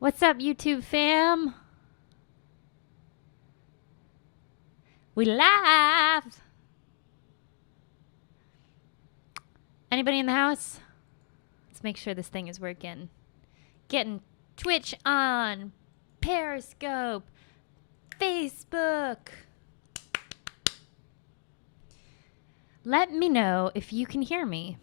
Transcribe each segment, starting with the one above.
What's up, YouTube fam? We live. Anybody in the house? Let's make sure this thing is working. Getting Twitch on, Periscope, Facebook. Let me know if you can hear me.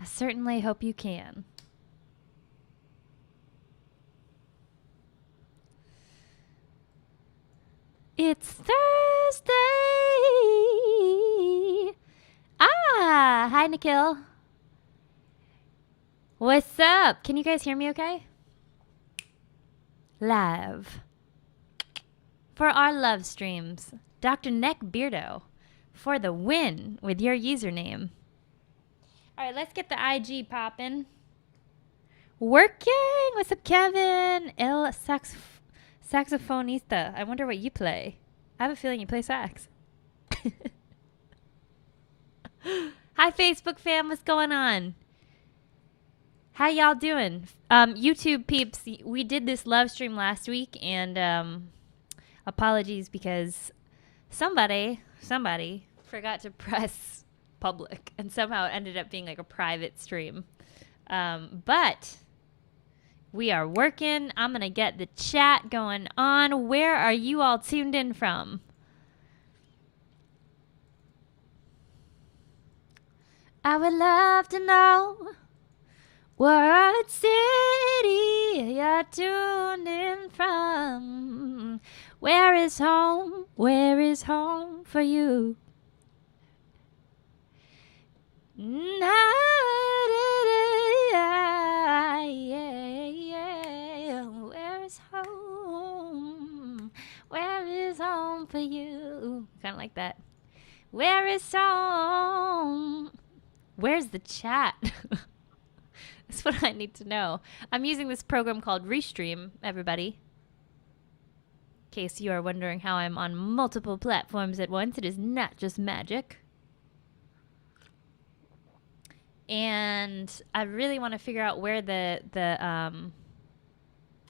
I certainly hope you can. It's Thursday. Hi, Nikhil. What's up? Can you guys hear me okay? Live. For our love streams, Dr. Neck Beardo for the win with your username. All right, let's get the IG popping. Working. What's up, Kevin? El saxofonista. I wonder what you play. I have a feeling you play sax. Hi, Facebook fam. What's going on? How y'all doing? YouTube peeps, we did this love stream last week, and apologies because somebody forgot to press public, and somehow it ended up being like a private stream. But we are working. I'm going to get the chat going on. Where are you all tuned in from? I would love to know what city you're tuned in from. Where is home? Where is home for you? Where is home? Where is home for you? Kind of like that. Where is home? Where's the chat? That's what I need to know. I'm using this program called Restream, everybody. In case you are wondering how I'm on multiple platforms at once, it is not just magic. And I really want to figure out where the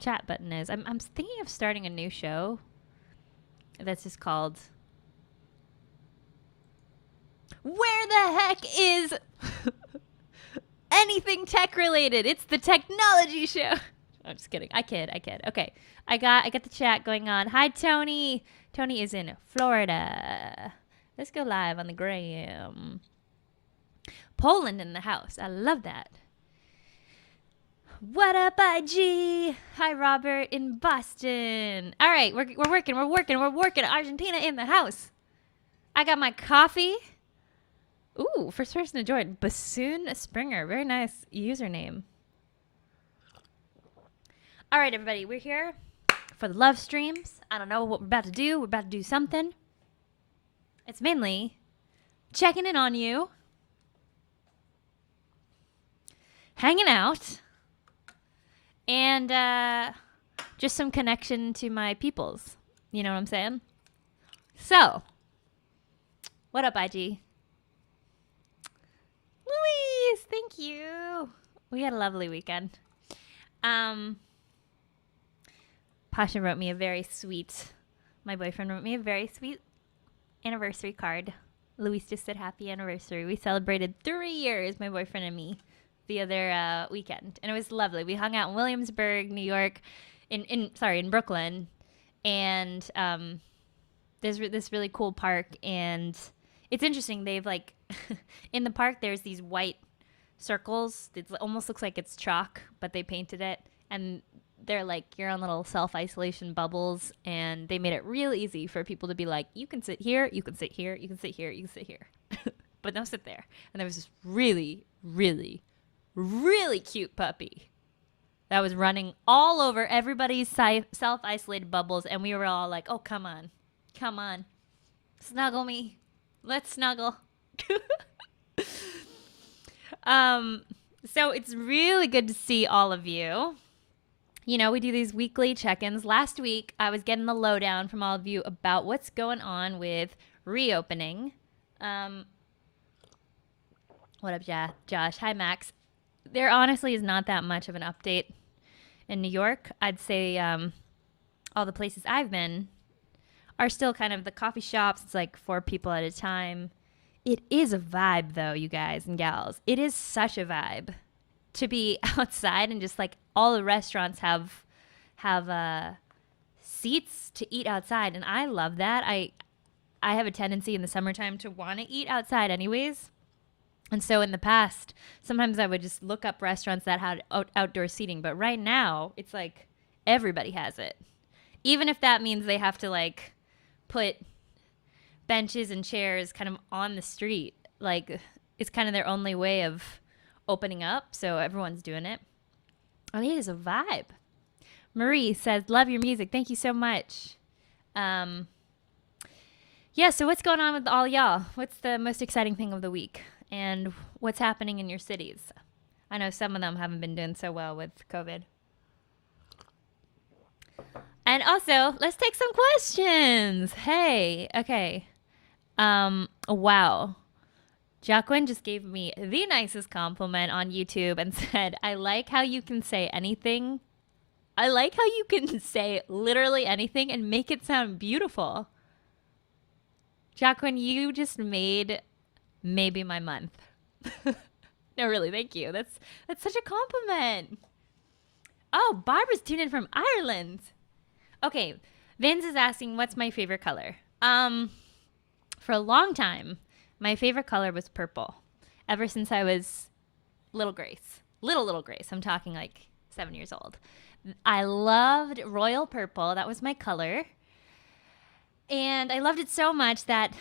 chat button is. I'm thinking of starting a new show that's just called Where the Heck is Anything Tech Related? It's the technology show. I'm just kidding. I kid. Okay. I got the chat going on. Hi, Tony. Tony is in Florida. Let's go live on the gram. Poland in the house. I love that. What up, IG? Hi, Robert in Boston. All right, we're working. Argentina in the house. I got my coffee. Ooh, first person to join. Bassoon Springer. Very nice username. All right, everybody. We're here for the love streams. I don't know what we're about to do. We're about to do something. It's mainly checking in on you. Hanging out. And just some connection to my peoples. You know what I'm saying? So, what up, IG? Louise, thank you. We had a lovely weekend. Pasha wrote me a very sweet, my boyfriend wrote me a very sweet anniversary card. Louise just said happy anniversary. We celebrated 3 years, my boyfriend and me, the other weekend. And it was lovely. We hung out in Williamsburg, New York, in Brooklyn. And there's this really cool park. And it's interesting. They've like, in the park, there's these white circles. It almost looks like it's chalk, but they painted it. And they're like your own little self-isolation bubbles. And they made it real easy for people to be like, you can sit here, you can sit here, you can sit here, you can sit here. But don't sit there. And there was this really, really, really cute puppy that was running all over everybody's self-isolated bubbles. And we were all like, oh, come on. Snuggle me. Let's snuggle. So it's really good to see all of you. You know, we do these weekly check-ins. Last week, I was getting the lowdown from all of you about what's going on with reopening. What up, Josh? Hi, Max. there honestly is not that much of an update in New York. I'd say all the places I've been are still kind of the coffee shops. It's like 4 people at a time. It is a vibe, though, you guys and gals. It is such a vibe to be outside, and just like all the restaurants have seats to eat outside, and I love that. I have a tendency in the summertime to want to eat outside anyways. And so in the past, sometimes I would just look up restaurants that had outdoor seating. But right now, it's like everybody has it. Even if that means they have to like put benches and chairs kind of on the street. Like it's kind of their only way of opening up. So everyone's doing it. And it is a vibe. Marie says, love your music. Thank you so much. Yeah, so what's going on with all y'all? What's the most exciting thing of the week? And what's happening in your cities? I know some of them haven't been doing so well with COVID. And also, let's take some questions. Hey, okay. Wow. Jacqueline just gave me the nicest compliment on YouTube and said, I like how you can say anything. I like how you can say literally anything and make it sound beautiful. Jacqueline, you just made maybe my month. No, really, thank you. That's such a compliment. Oh, Barbara's tuned in from Ireland. Okay, Vince is asking, what's my favorite color? For a long time, my favorite color was purple. Ever since I was little Grace. Little Grace. I'm talking like 7 years old. I loved royal purple. That was my color. And I loved it so much that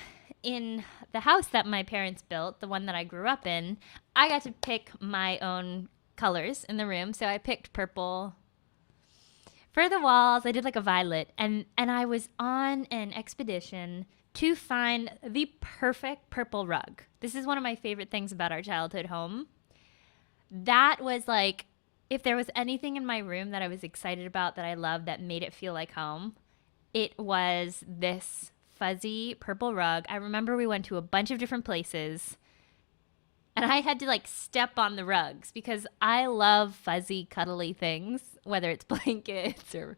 in the house that my parents built, the one that I grew up in, I got to pick my own colors in the room. So I picked purple. For the walls, I did like a violet. And I was on an expedition to find the perfect purple rug. This is one of my favorite things about our childhood home. That was like, if there was anything in my room that I was excited about, that I loved, that made it feel like home, it was this fuzzy purple rug. I remember we went to a bunch of different places, and I had to like step on the rugs because I love fuzzy, cuddly things, whether it's blankets or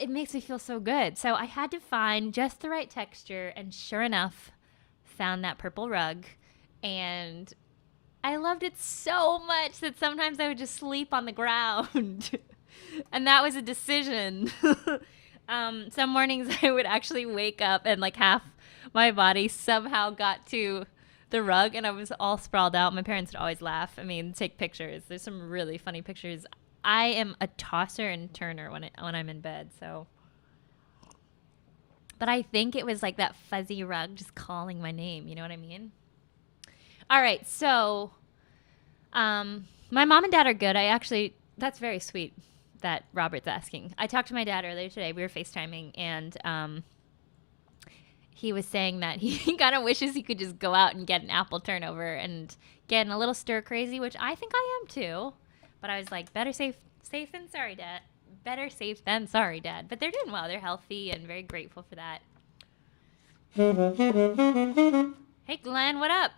it makes me feel so good. So I had to find just the right texture, and sure enough, found that purple rug, and I loved it so much that sometimes I would just sleep on the ground. And that was a decision. Some mornings I would actually wake up and like half my body somehow got to the rug and I was all sprawled out. My parents would always laugh. I mean, take pictures. There's some really funny pictures. I am a tosser and turner when I'm in bed. So, but I think it was like that fuzzy rug just calling my name. You know what I mean? All right. So, my mom and dad are good. That's very sweet that Robert's asking. I talked to my dad earlier today. We were FaceTiming, and he was saying that he kind of wishes he could just go out and get an apple turnover and get in a little stir crazy, which I think I am too. But I was like, better safe than sorry, Dad. Better safe than sorry, Dad. But they're doing well. They're healthy and very grateful for that. Hey, Glenn, what up?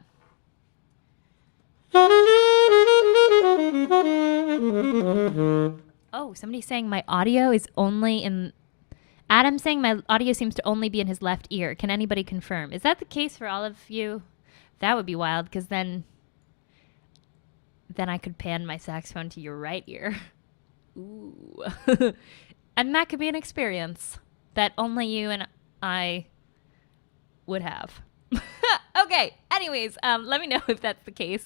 Oh, somebody's saying my audio is only in... Adam's saying my audio seems to only be in his left ear. Can anybody confirm? Is that the case for all of you? That would be wild, because then I could pan my saxophone to your right ear. Ooh. And that could be an experience that only you and I would have. Okay, anyways, let me know if that's the case.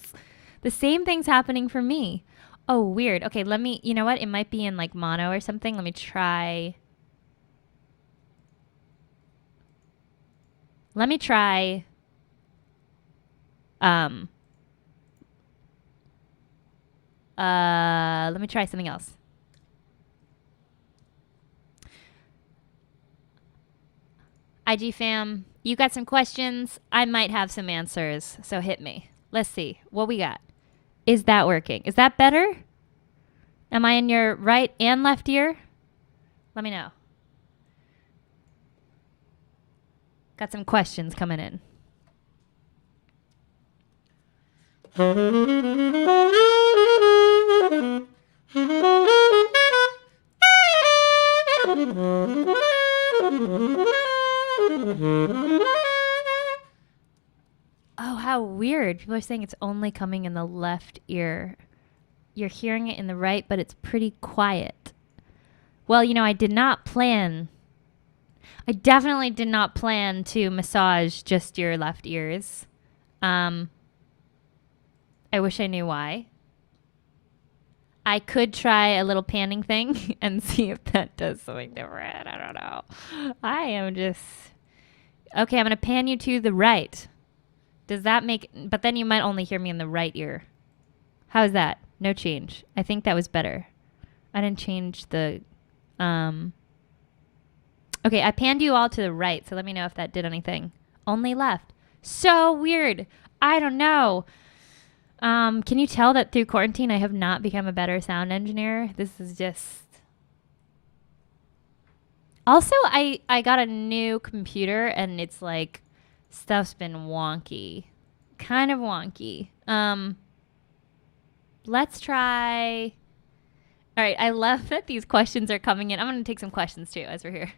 The same thing's happening for me. Oh, weird. Okay, you know what? It might be in like mono or something. Let me try. Let me try something else. IG fam, you got some questions? I might have some answers, so hit me. Let's see what we got. Is that working? Is that better? Am I in your right and left ear? Let me know. Got some questions coming in. Oh, how weird. People are saying it's only coming in the left ear. You're hearing it in the right, but it's pretty quiet. Well, you know, I definitely did not plan to massage just your left ears. I wish I knew why. I could try a little panning thing and see if that does something different. I don't know. I am just... Okay, I'm going to pan you to the right. Does that make... But then you might only hear me in the right ear. How is that? No change. I think that was better. I didn't change the... Okay, I panned you all to the right, so let me know if that did anything. Only left. So weird. I don't know. Can you tell that through quarantine I have not become a better sound engineer? This is just... Also, I got a new computer, and it's like, stuff's been wonky. Kind of wonky. Let's try... All right, I love that these questions are coming in. I'm going to take some questions, too, as we're here.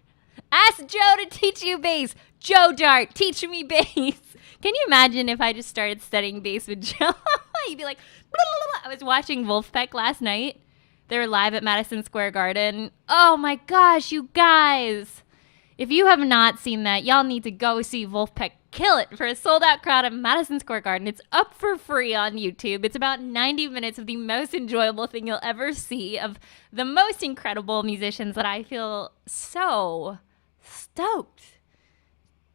Ask Joe to teach you bass. Joe Dart, teach me bass. Can you imagine if I just started studying bass with Joe? You'd be like, blah, blah, blah. I was watching Vulfpeck last night. They were live at Madison Square Garden. Oh my gosh, you guys. If you have not seen that, y'all need to go see Vulfpeck kill it for a sold-out crowd at Madison Square Garden. It's up for free on YouTube. It's about 90 minutes of the most enjoyable thing you'll ever see of the most incredible musicians that I feel so stoked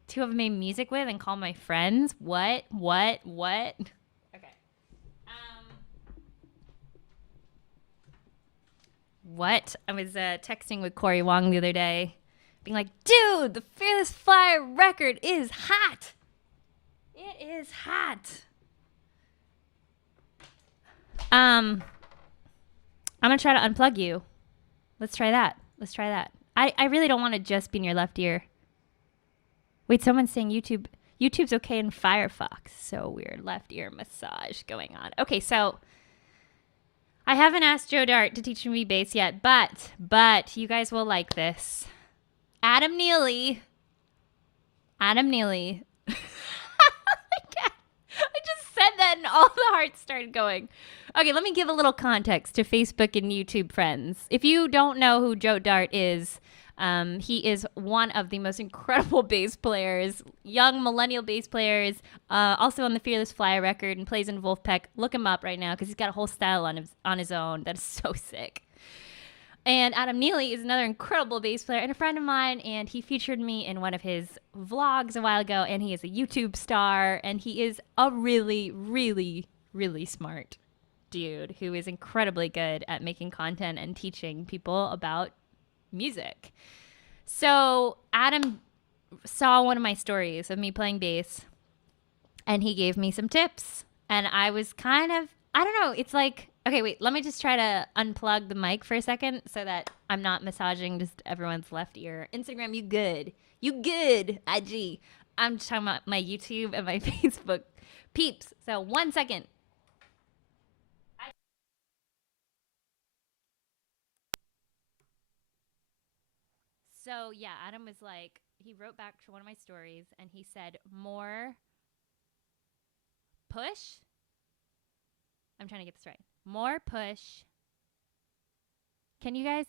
to have made music with and call my friends. What? Okay. What? I was texting with Corey Wong the other day, being like, dude, the Fearless Flyer record is hot. It is hot. I'm going to try to unplug you. Let's try that. I really don't want to just be in your left ear. Wait, someone's saying YouTube's okay in Firefox. So weird. Left ear massage going on. Okay, so I haven't asked Joe Dart to teach me bass yet, but you guys will like this. Adam Neely. I just said that and all the hearts started going. Okay, let me give a little context to Facebook and YouTube friends. If you don't know who Joe Dart is, he is one of the most incredible bass players, young millennial bass players, also on the Fearless Flyer record and plays in Vulfpeck. Look him up right now because he's got a whole style on his own that is so sick. And Adam Neely is another incredible bass player and a friend of mine, and he featured me in one of his vlogs a while ago, and he is a YouTube star, and he is a really, really, really smart dude who is incredibly good at making content and teaching people about music. So Adam saw one of my stories of me playing bass, and he gave me some tips, and I was kind of, I don't know, it's like, okay, wait, let me just try to unplug the mic for a second so that I'm not massaging just everyone's left ear. Instagram, you good. IG. I'm just talking about my YouTube and my Facebook peeps. So 1 second. So yeah, Adam was like, he wrote back to one of my stories and he said, more push. I'm trying to get this right. More push. Can you guys,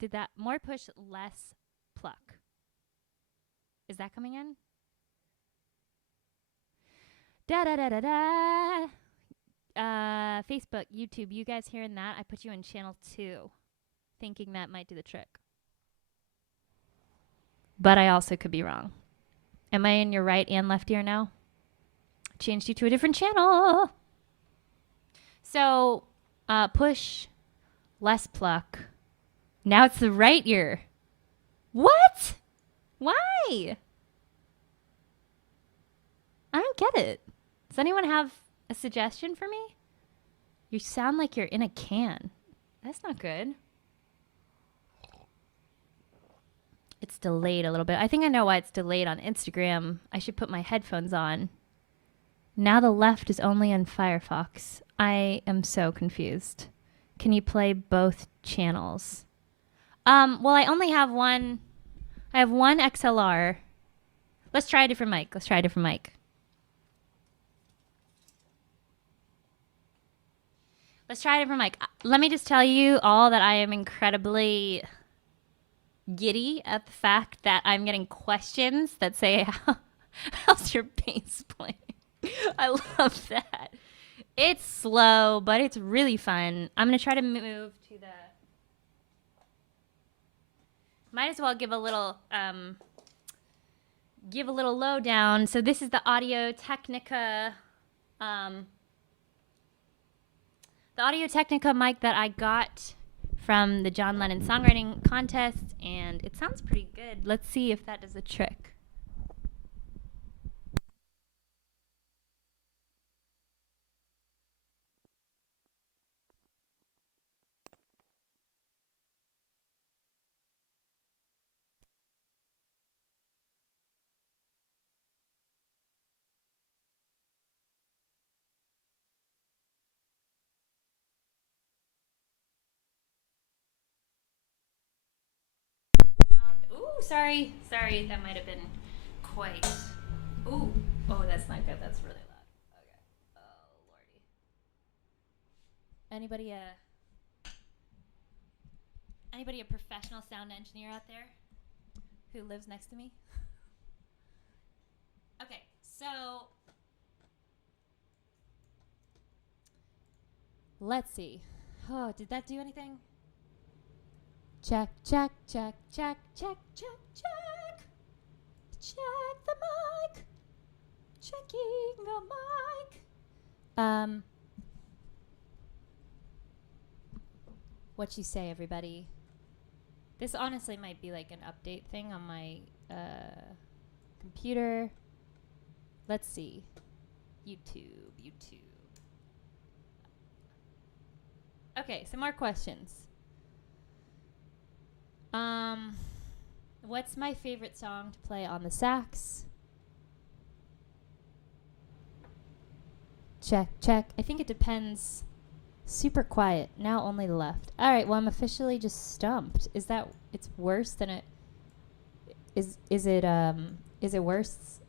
did that? More push, less pluck. Is that coming in? Facebook, YouTube, you guys hearing that? I put you in channel 2, thinking that might do the trick. But I also could be wrong. Am I in your right and left ear now? Changed you to a different channel. So, push, less pluck. Now it's the right ear. What? Why? I don't get it. Does anyone have a suggestion for me? You sound like you're in a can. That's not good. It's delayed a little bit. I think I know why it's delayed on Instagram. I should put my headphones on. Now the left is only in Firefox. I am so confused. Can you play both channels? Well, I only have one. I have one XLR. Let's try a different mic. Let's try a different mic. Let's try a different mic. Let me just tell you all that I am incredibly giddy at the fact that I'm getting questions that say, how's your bass playing? I love that. It's slow, but it's really fun. I'm going to try to move to the... Might as well give a little lowdown. So this is the Audio Technica mic that I got from the John Lennon Songwriting Contest, and it sounds pretty good. Let's see if that does the trick. Ooh, sorry. Sorry, that might have been quite... Ooh. Oh, that's not good. That's really loud. Okay. Oh, lordy. Anybody a professional sound engineer out there who lives next to me? Okay, so... Let's see. Oh, did that do anything? Check, check, check, check, check, check, check. Check the mic. Checking the mic. What you say, everybody? This honestly might be like an update thing on my computer. Let's see. YouTube. Okay, some more questions. What's my favorite song to play on the sax? Check, check. I think it depends. Super quiet. Now only the left. All right, well, I'm officially just stumped. Is that... It's worse than it... Is it worse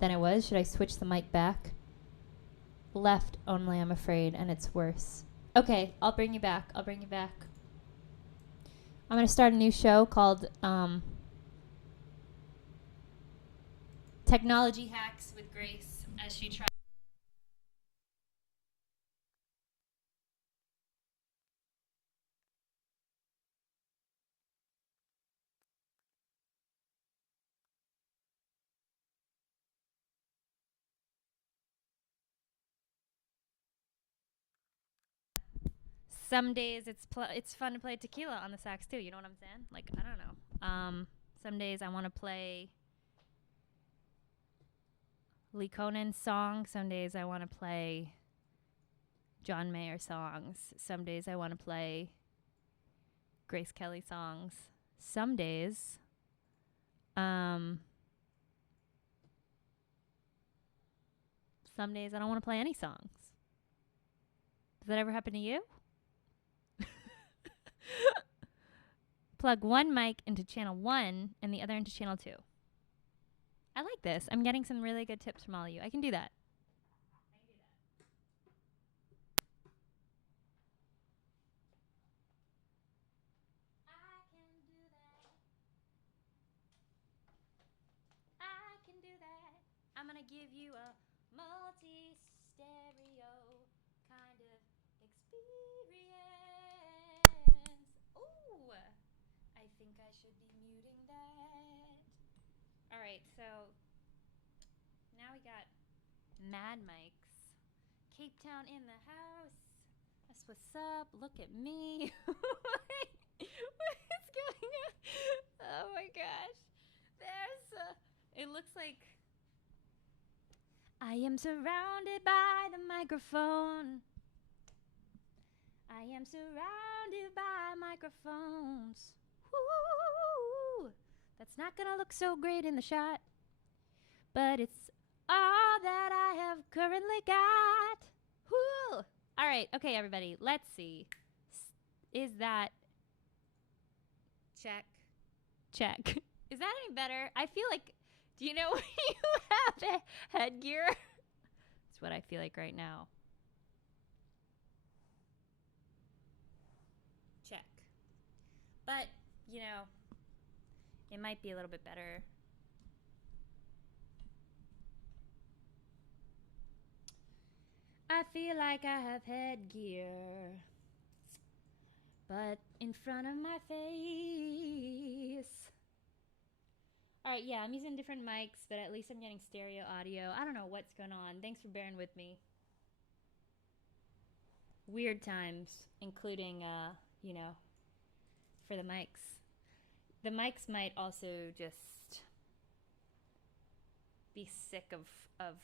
than it was? Should I switch the mic back? Left only, I'm afraid, and it's worse. Okay, I'll bring you back. I'm going to start a new show called Technology Hacks with Grace as she tries. Some days it's fun to play tequila on the sax too. You know what I'm saying? Like, I don't know. Some days I want to play Lee Conan's song. Some days I want to play John Mayer songs. Some days I want to play Grace Kelly songs. Some days, I don't want to play any songs. Does that ever happen to you? Plug one mic into channel 1 and the other into channel 2. I like this. I'm getting some really good tips from all of you. I can do that. I'm going to give you a multi-stereo kind of experience. Ooh, I think I should be muting that. All right, so now we got Mad Mics. Cape Town in the house. That's what's up. Look at me. What is going on? Oh my gosh. It looks like I am surrounded by the microphone. I am surrounded by microphones. Woo! That's not gonna look so great in the shot, but it's all that I have currently got. Whoo! All right, okay, everybody, let's see. Is that check? Check. Is that any better? I feel like, do you know when you have a headgear? That's what I feel like right now. Check. But, you know, it might be a little bit better. I feel like I have headgear, but in front of my face. Alright, yeah, I'm using different mics, but at least I'm getting stereo audio. I don't know what's going on. Thanks for bearing with me. Weird times, including, you know, for the mics. The mics might also just be sick of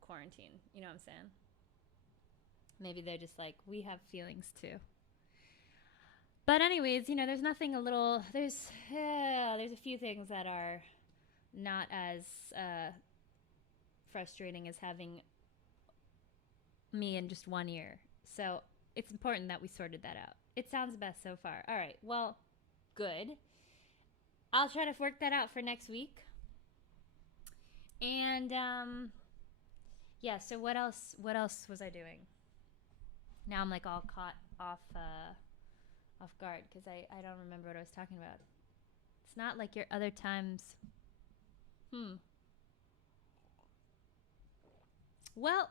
quarantine. You know what I'm saying? Maybe they're just like, we have feelings too. But anyways, you know, there's nothing a little, there's a few things that are not as frustrating as having me in just one ear. So it's important that we sorted that out. It sounds best so far. All right, well, good. I'll try to work that out for next week. And, yeah, so what else was I doing? Now I'm like all caught off guard because I don't remember what I was talking about. It's not like your other times. Well,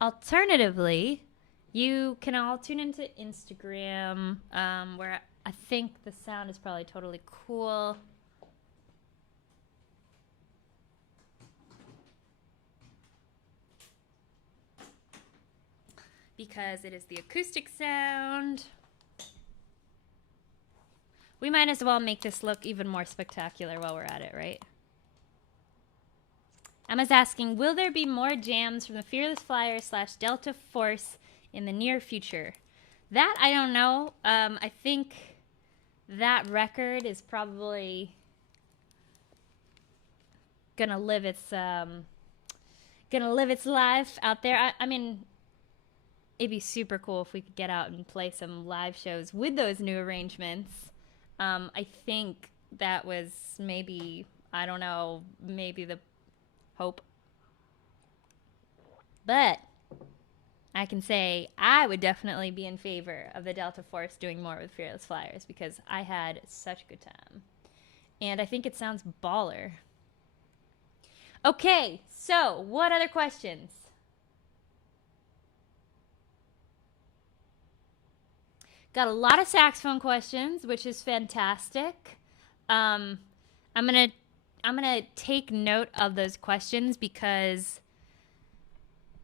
alternatively, you can all tune into Instagram, where I think the sound is probably totally cool. Because it is the acoustic sound. We might as well make this look even more spectacular while we're at it, right? Emma's asking, will there be more jams from the Fearless Flyers / Delta Force in the near future? That, I don't know. I think that record is probably gonna live its life out there. I mean, it'd be super cool if we could get out and play some live shows with those new arrangements. I think that was maybe, I don't know, maybe the hope. But I can say I would definitely be in favor of the Delta Force doing more with Fearless Flyers because I had such a good time. And I think it sounds baller. Okay, so what other questions? Got a lot of saxophone questions, which is fantastic. I'm gonna take note of those questions because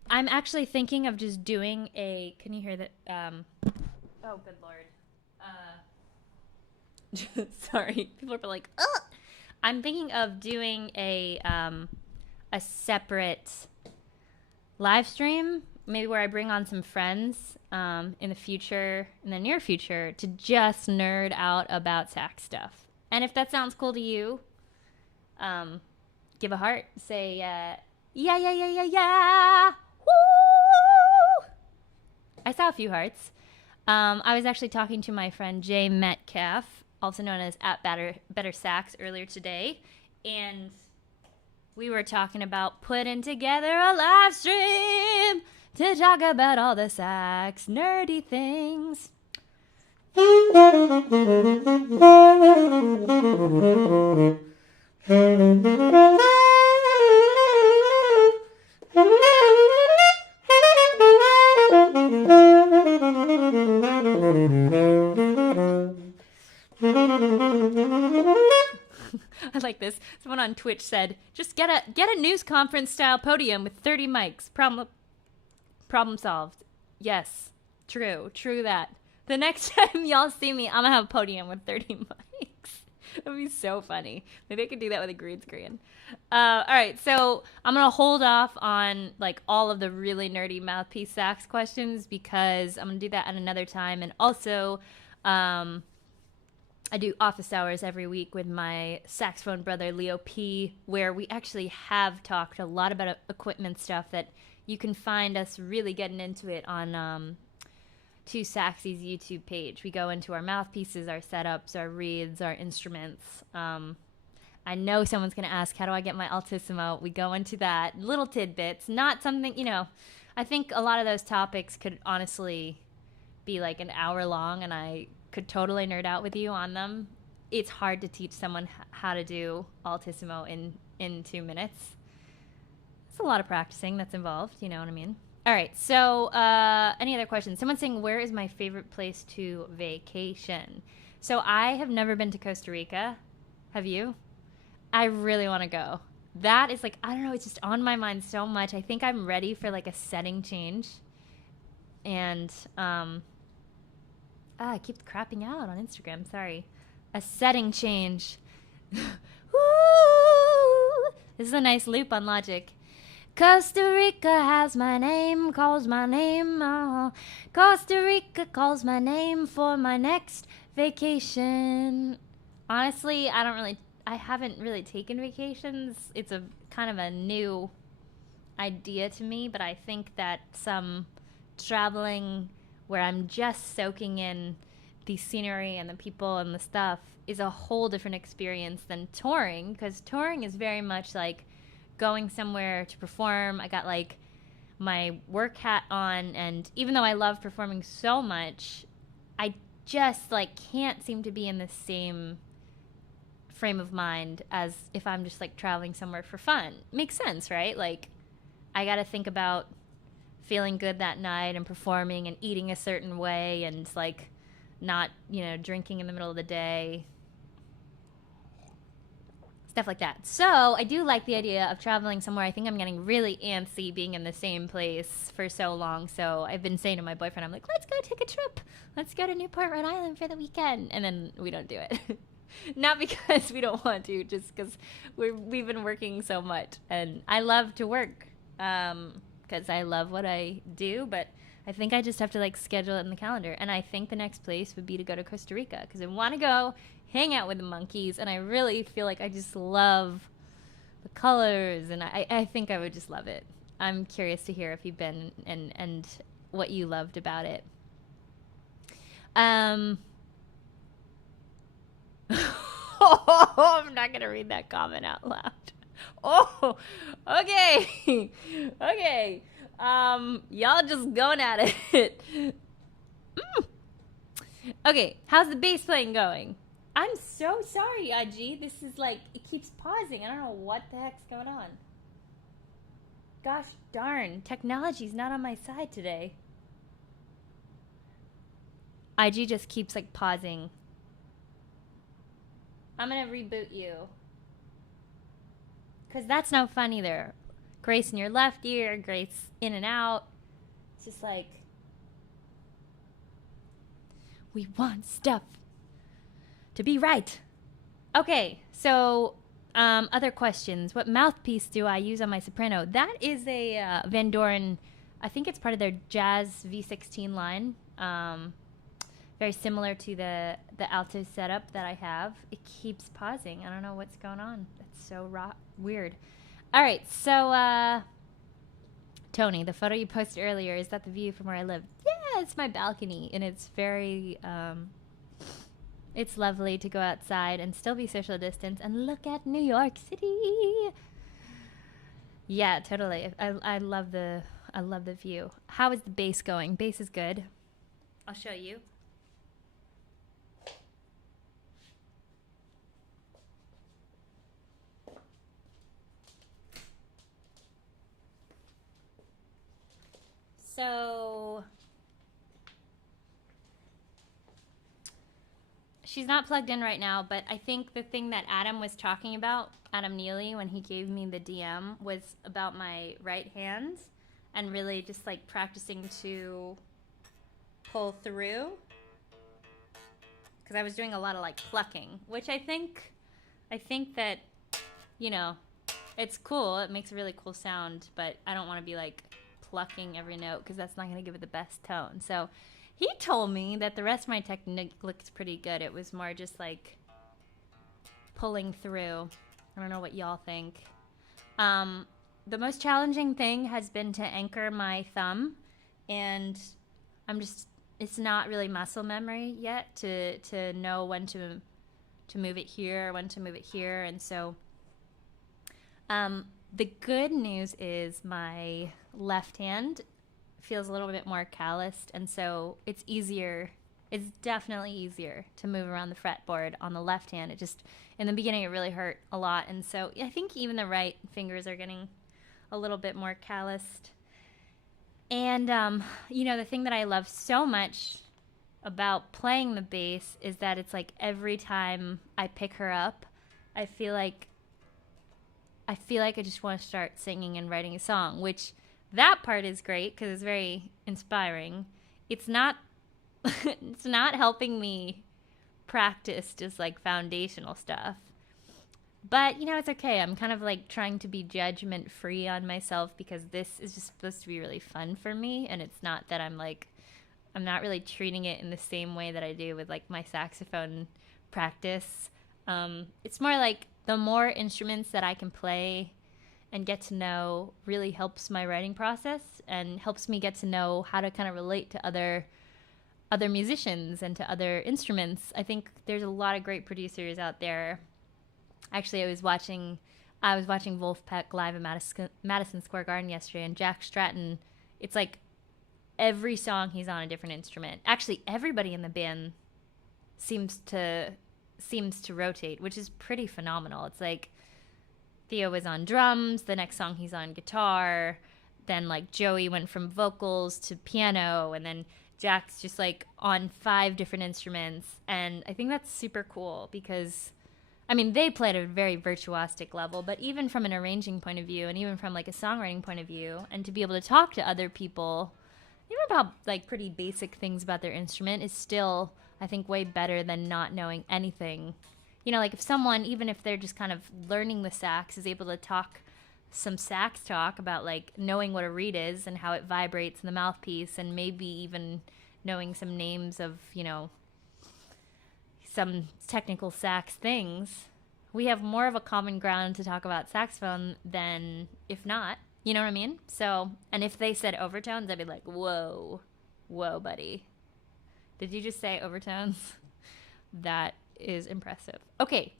I'm actually thinking of just doing a. Can you hear that? Oh, good lord. Sorry, people are like, ugh. I'm thinking of doing a separate live stream, maybe where I bring on some friends in the near future, to just nerd out about sax stuff. And if that sounds cool to you, give a heart. Say, yeah. Woo! I saw a few hearts. I was actually talking to my friend Jay Metcalf, also known as @Better Sax, earlier today, and we were talking about putting together a live stream to talk about all the sax nerdy things. I like this. Someone on Twitch said, just get a news conference style podium with 30 mics. Problem solved. Yes. True that. The next time y'all see me, I'm gonna have a podium with 30 mics. That'd be so funny. Maybe I could do that with a green screen. Alright, so I'm gonna hold off on like all of the really nerdy Mouthpiece sax questions because I'm gonna do that at another time. And also, I do office hours every week with my saxophone brother, Leo P., where we actually have talked a lot about equipment stuff that you can find us really getting into it on Two Saxy's YouTube page. We go into our mouthpieces, our setups, our reeds, our instruments. I know someone's going to ask, how do I get my altissimo? We go into that. Little tidbits, not something, I think a lot of those topics could honestly be like an hour long, and I could totally nerd out with you on them. It's hard to teach someone how to do altissimo in 2 minutes. It's a lot of practicing that's involved, you know what I mean? All right, so any other questions? Someone's saying, where is my favorite place to vacation? So I have never been to Costa Rica. Have you? I really want to go. That is like, I don't know, it's just on my mind so much. I think I'm ready for like a setting change. And I keep crapping out on Instagram. Sorry. A setting change. Woo! This is a nice loop on Logic. Costa Rica has my name, calls my name. Oh. Costa Rica calls my name for my next vacation. Honestly, I haven't really taken vacations. It's a kind of a new idea to me, but I think that some traveling where I'm just soaking in the scenery and the people and the stuff is a whole different experience than touring, because touring is very much like going somewhere to perform. I got like my work hat on, and even though I love performing so much, I just like can't seem to be in the same frame of mind as if I'm just like traveling somewhere for fun. Makes sense, right? Like I got to think about feeling good that night and performing and eating a certain way and like not, drinking in the middle of the day. Stuff like that. So I do like the idea of traveling somewhere. I think I'm getting really antsy being in the same place for so long. So I've been saying to my boyfriend, I'm like, let's go take a trip. Let's go to Newport, Rhode Island for the weekend. And then we don't do it. Not because we don't want to, just because we've been working so much. And I love to work because I love what I do. But I think I just have to like schedule it in the calendar. And I think the next place would be to go to Costa Rica because I want to go hang out with the monkeys. And I really feel like I just love the colors. And I think I would just love it. I'm curious to hear if you've been and what you loved about it. I'm not going to read that comment out loud. Oh, okay. Okay. Y'all just going at it. Okay, how's the bass playing going? I'm so sorry, IG. This is like, it keeps pausing. I don't know what the heck's going on. Gosh darn, technology's not on my side today. IG just keeps like pausing. I'm gonna reboot you. Because that's no fun either. Grace in your left ear, Grace in and out. It's just like, we want stuff to be right. Okay, so other questions. What mouthpiece do I use on my soprano? That is a Van Doren, I think it's part of their Jazz V16 line. Very similar to the alto setup that I have. It keeps pausing. I don't know what's going on. That's so weird. All right, so Tony, the photo you posted earlier, is that the view from where I live? Yeah, it's my balcony, and it's very, it's lovely to go outside and still be social distance and look at New York City. Yeah, totally. I love the view. How is the bass going? Bass is good. I'll show you. So she's not plugged in right now, but I think the thing that Adam was talking about, Adam Neely, when he gave me the DM, was about my right hand and really just like practicing to pull through. Because I was doing a lot of like plucking, which I think that, it's cool. It makes a really cool sound, but I don't want to be like plucking every note because that's not going to give it the best tone. So He told me that the rest of my technique looks pretty good. It was more just like pulling through. I don't know what y'all think. The most challenging thing has been to anchor my thumb, and it's not really muscle memory yet to know when to move it here, when to move it here. And so the good news is my left hand feels a little bit more calloused, and so it's definitely easier to move around the fretboard on the left hand. It just, in the beginning, it really hurt a lot, and so I think even the right fingers are getting a little bit more calloused. And the thing that I love so much about playing the bass is that it's like every time I pick her up, I feel like I just want to start singing and writing a song, which that part is great because it's very inspiring. It's not it's not helping me practice just like foundational stuff. But, it's okay. I'm kind of like trying to be judgment free on myself because this is just supposed to be really fun for me. And it's not that I'm not really treating it in the same way that I do with like my saxophone practice. It's more like the more instruments that I can play and get to know really helps my writing process and helps me get to know how to kind of relate to other musicians and to other instruments. I think there's a lot of great producers out there. Actually, I was watching Vulfpeck live at Madison Square Garden yesterday, and Jack Stratton, it's like every song he's on a different instrument. Actually, everybody in the band seems to rotate, which is pretty phenomenal. It's like Theo was on drums, the next song he's on guitar, then like Joey went from vocals to piano, and then Jack's just like on 5 different instruments. And I think that's super cool because, I mean, they play at a very virtuosic level, but even from an arranging point of view and even from like a songwriting point of view, and to be able to talk to other people, even about like pretty basic things about their instrument is still, I think, way better than not knowing anything. Like if someone, even if they're just kind of learning the sax, is able to talk some sax talk about like knowing what a reed is and how it vibrates in the mouthpiece, and maybe even knowing some names of, some technical sax things, we have more of a common ground to talk about saxophone than if not. You know what I mean? So, and if they said overtones, I'd be like, whoa, buddy. Did you just say overtones? That is impressive. Okay.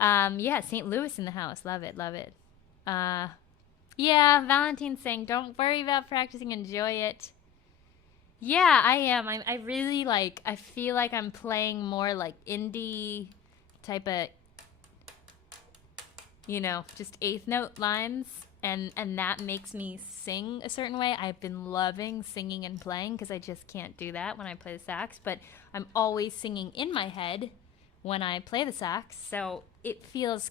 Yeah, St. Louis in the house. Love it. Yeah, Valentine's saying, don't worry about practicing, enjoy it. Yeah, I am. I really I feel like I'm playing more like indie type of, just 8th note lines. And that makes me sing a certain way. I've been loving singing and playing because I just can't do that when I play the sax. But I'm always singing in my head when I play the sax. So it feels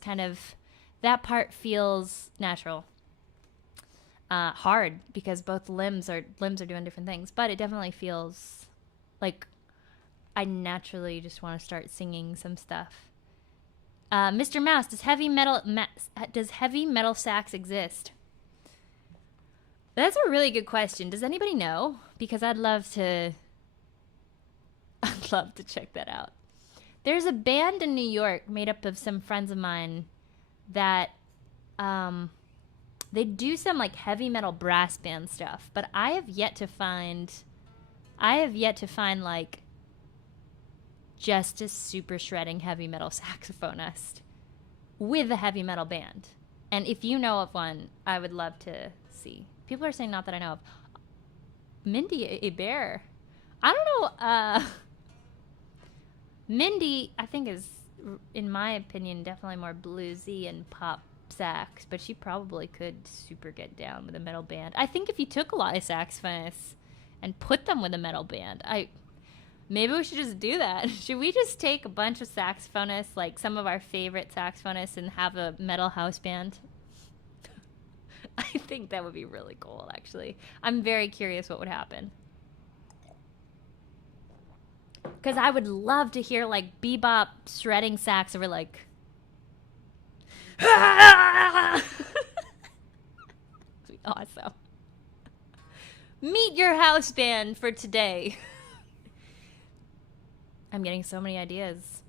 that part feels natural. Hard because both limbs are doing different things. But it definitely feels like I naturally just want to start singing some stuff. Mr. Mouse, does heavy metal sax exist? That's a really good question. Does anybody know? Because I'd love to check that out. There's a band in New York made up of some friends of mine that they do some like heavy metal brass band stuff, but I have yet to find like just a super shredding heavy metal saxophonist with a heavy metal band. And if you know of one, I would love to see. People are saying not that I know of. Mindy a bear. I don't know. Mindy, I think, is, in my opinion, definitely more bluesy and pop sax, but she probably could super get down with a metal band. I think if you took a lot of saxophonists and put them with a metal band, maybe we should just do that. Should we just take a bunch of saxophonists, like some of our favorite saxophonists, and have a metal house band? I think that would be really cool, actually. I'm very curious what would happen. Because I would love to hear, like, bebop shredding sax over, like... That'd be awesome. Meet your house band for today. I'm getting so many ideas.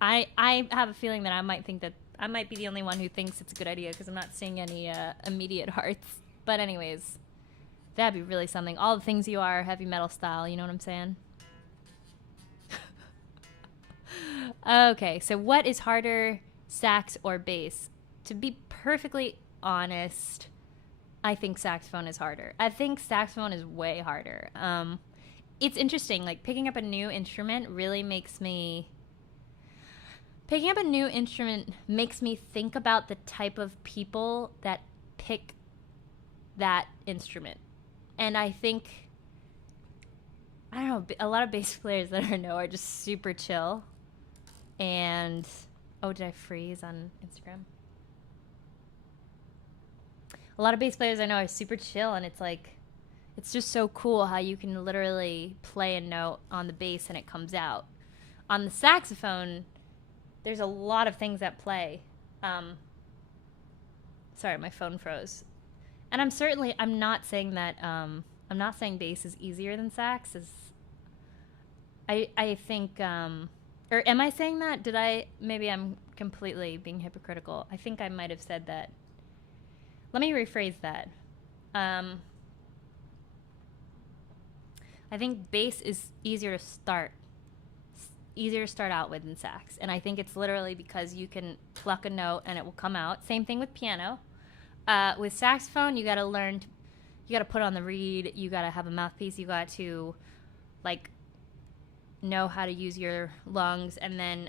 I have a feeling that I might think that I might be the only one who thinks it's a good idea because I'm not seeing any immediate hearts. But anyways, that'd be really something. All the things you are, heavy metal style, you know what I'm saying? Okay, so what is harder, sax or bass? To be perfectly honest, I think saxophone is harder. I think saxophone is way harder. It's interesting, like picking up a new instrument really makes me... Picking up a new instrument makes me think about the type of people that pick that instrument. And I think, I don't know, a lot of bass players that I know are just super chill. And, oh, did I freeze on Instagram? A lot of bass players I know are super chill, and it's like, it's just so cool how you can literally play a note on the bass and it comes out. On the saxophone, there's a lot of things at play. Sorry, my phone froze. And I'm not saying that, I'm not saying bass is easier than sax. I think, or am I saying that? Maybe I'm completely being hypocritical. I think I might have said that. Let me rephrase that. I think bass is easier to start out with than sax. And I think it's literally because you can pluck a note and it will come out. Same thing with piano. With saxophone, you got to put on the reed. You got to have a mouthpiece. You got to, like, know how to use your lungs. And then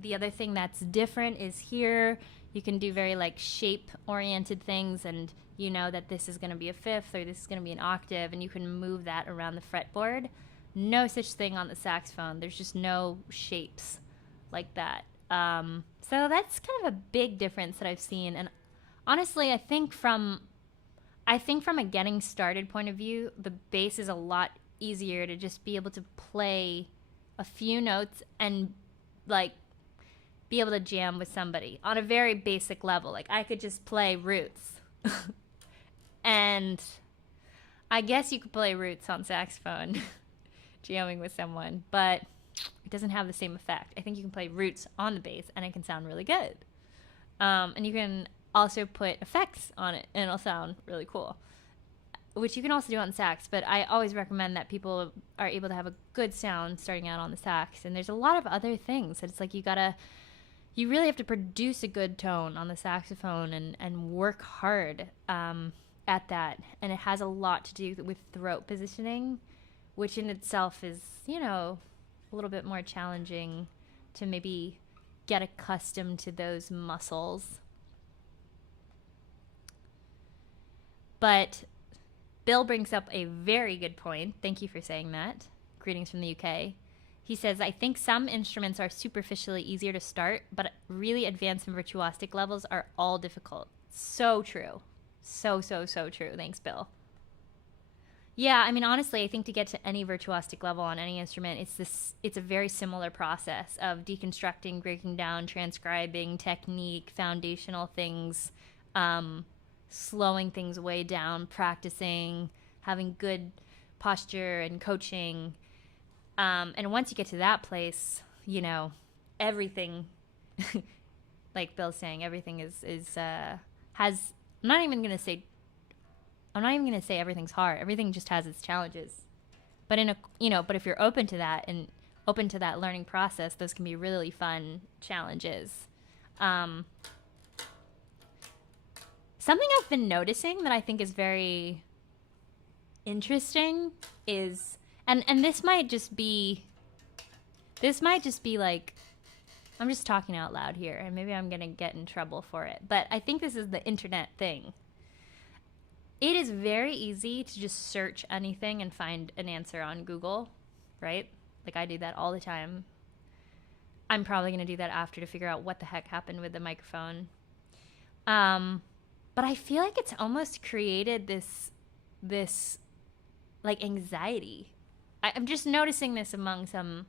the other thing that's different is here you can do very, like, shape-oriented things, and you know that this is going to be a fifth or this is going to be an octave, and you can move that around the fretboard. No such thing on the saxophone. There's just no shapes like that. So that's kind of a big difference that I've seen. And honestly, I think from a getting started point of view, the bass is a lot easier to just be able to play a few notes and, like, be able to jam with somebody on a very basic level. Like, I could just play roots. And I guess you could play roots on saxophone jamming with someone, but it doesn't have the same effect. I think you can play roots on the bass and it can sound really good. And you can also put effects on it and it'll sound really cool, which you can also do on sax. But I always recommend that people are able to have a good sound starting out on the sax. And there's a lot of other things that it's like you really have to produce a good tone on the saxophone and work hard at that. And it has a lot to do with throat positioning, which in itself is, you know, a little bit more challenging to maybe get accustomed to those muscles. But Bill brings up a very good point. Thank you for saying that. Greetings from the UK. He says, I think some instruments are superficially easier to start, but really advanced and virtuosic levels are all difficult. So true. So true. Thanks, Bill. Yeah, I mean, honestly, I think to get to any virtuosic level on any instrument, it's a very similar process of deconstructing, breaking down, transcribing, technique, foundational things, slowing things way down, practicing, having good posture and coaching. And once you get to that place, you know, everything, like Bill's saying, everything has, I'm not even going to say everything's hard. Everything just has its challenges. But but if you're open to that and open to that learning process, those can be really fun challenges. Something I've been noticing that I think is very interesting is, and this might just be like, I'm just talking out loud here, and maybe I'm going to get in trouble for it, but I think this is the internet thing. It is very easy to just search anything and find an answer on Google, right? Like, I do that all the time. I'm probably going to do that after to figure out what the heck happened with the microphone. But I feel like it's almost created this like anxiety. I'm just noticing this among some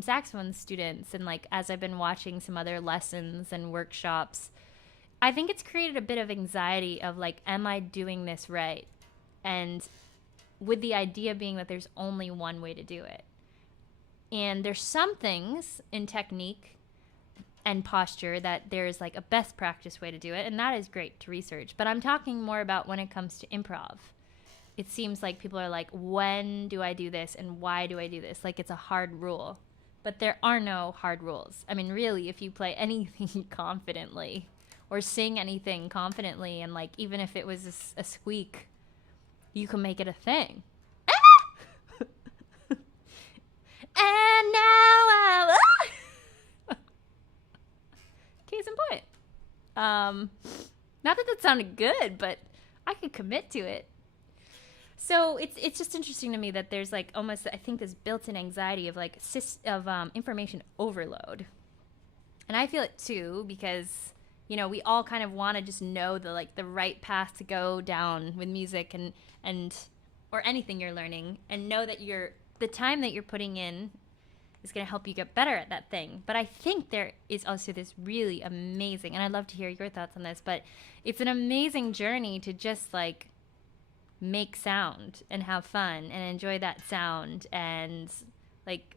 saxophone students, and like as I've been watching some other lessons and workshops, I think it's created a bit of anxiety of like, am I doing this right? And with the idea being that there's only one way to do it. And there's some things in technique and posture that there's like a best practice way to do it, and that is great to research. But I'm talking more about when it comes to improv. It seems like people are like, when do I do this and why do I do this? Like it's a hard rule. But there are no hard rules. I mean, really, if you play anything confidently or sing anything confidently, and like even if it was a squeak, you can make it a thing. And now case in point. Not that that sounded good, but I could commit to it. So it's just interesting to me that there's like almost, I think, this built-in anxiety of like information overload. And I feel it too, because, you know, we all kind of want to just know the right path to go down with music and or anything you're learning, and know that the time that you're putting in is going to help you get better at that thing. But I think there is also this really amazing, and I'd love to hear your thoughts on this, but it's an amazing journey to just like make sound and have fun and enjoy that sound, and like,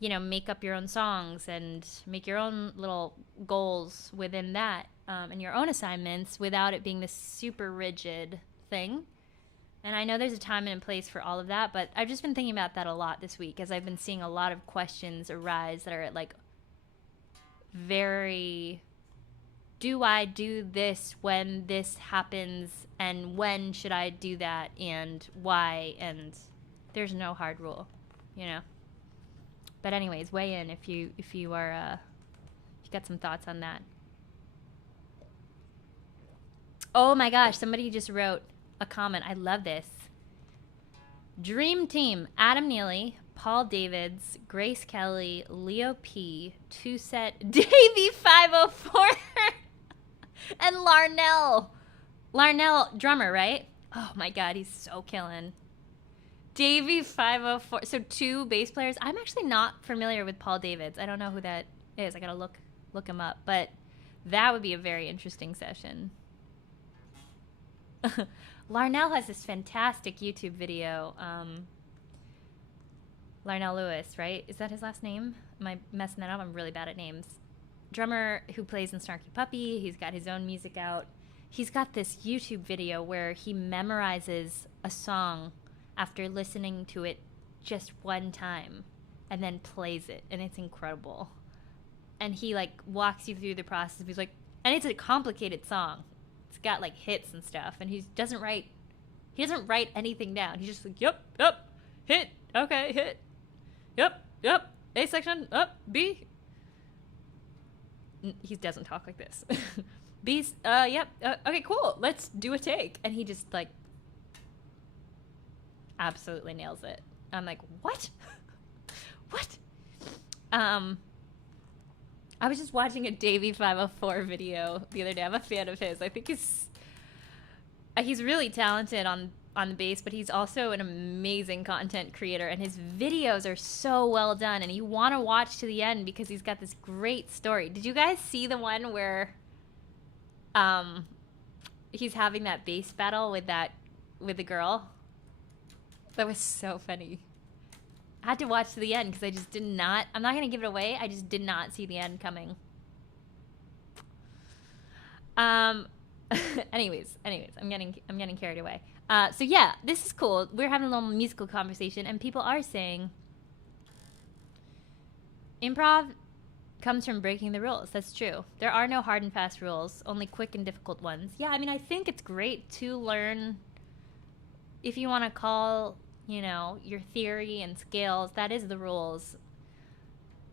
you know, make up your own songs and make your own little goals within that, and your own assignments, without it being this super rigid thing. And I know there's a time and a place for all of that, but I've just been thinking about that a lot this week, as I've been seeing a lot of questions arise that are like very, do I do this when this happens, and when should I do that, and why? And there's no hard rule, you know. But anyways, weigh in if you are if you got some thoughts on that. Oh my gosh, somebody just wrote a comment. I love this. Dream Team: Adam Neely, Paul Davids, Grace Kelly, Leo P, Two Set, Davey 504, and Larnell. Larnell, drummer, right? Oh my God, he's so killing. Davey 504. So 2 bass players. I'm actually not familiar with Paul Davids. I don't know who that is. I gotta look him up. But that would be a very interesting session. Larnell has this fantastic YouTube video. Larnell Lewis, right? Is that his last name? Am I messing that up? I'm really bad at names. Drummer who plays in Snarky Puppy. He's got his own music out. He's got this YouTube video where he memorizes a song after listening to it just one time and then plays it, and it's incredible. And he like walks you through the process. He's like, and it's a complicated song. It's got like hits and stuff, and he doesn't write anything down. He's just like, yep, hit, okay, hit, yep, A section, up, B. He doesn't talk like this. B's, yep, okay, cool, let's do a take. And he just like absolutely nails it. I'm like, what? What? I was just watching a Davey 504 video the other day. I'm a fan of his. I think he's really talented on the bass, but he's also an amazing content creator, and his videos are so well done, and you want to watch to the end because he's got this great story. Did you guys see the one where he's having that bass battle with the girl? That was so funny. I had to watch to the end because I just did not. I'm not gonna give it away. I just did not see the end coming. Anyways, I'm getting carried away. So yeah, this is cool. We're having a little musical conversation, and people are saying improv comes from breaking the rules. That's true. There are no hard and fast rules, only quick and difficult ones. Yeah, I mean, I think it's great to learn, if you want to call, you know, your theory and scales, that is the rules.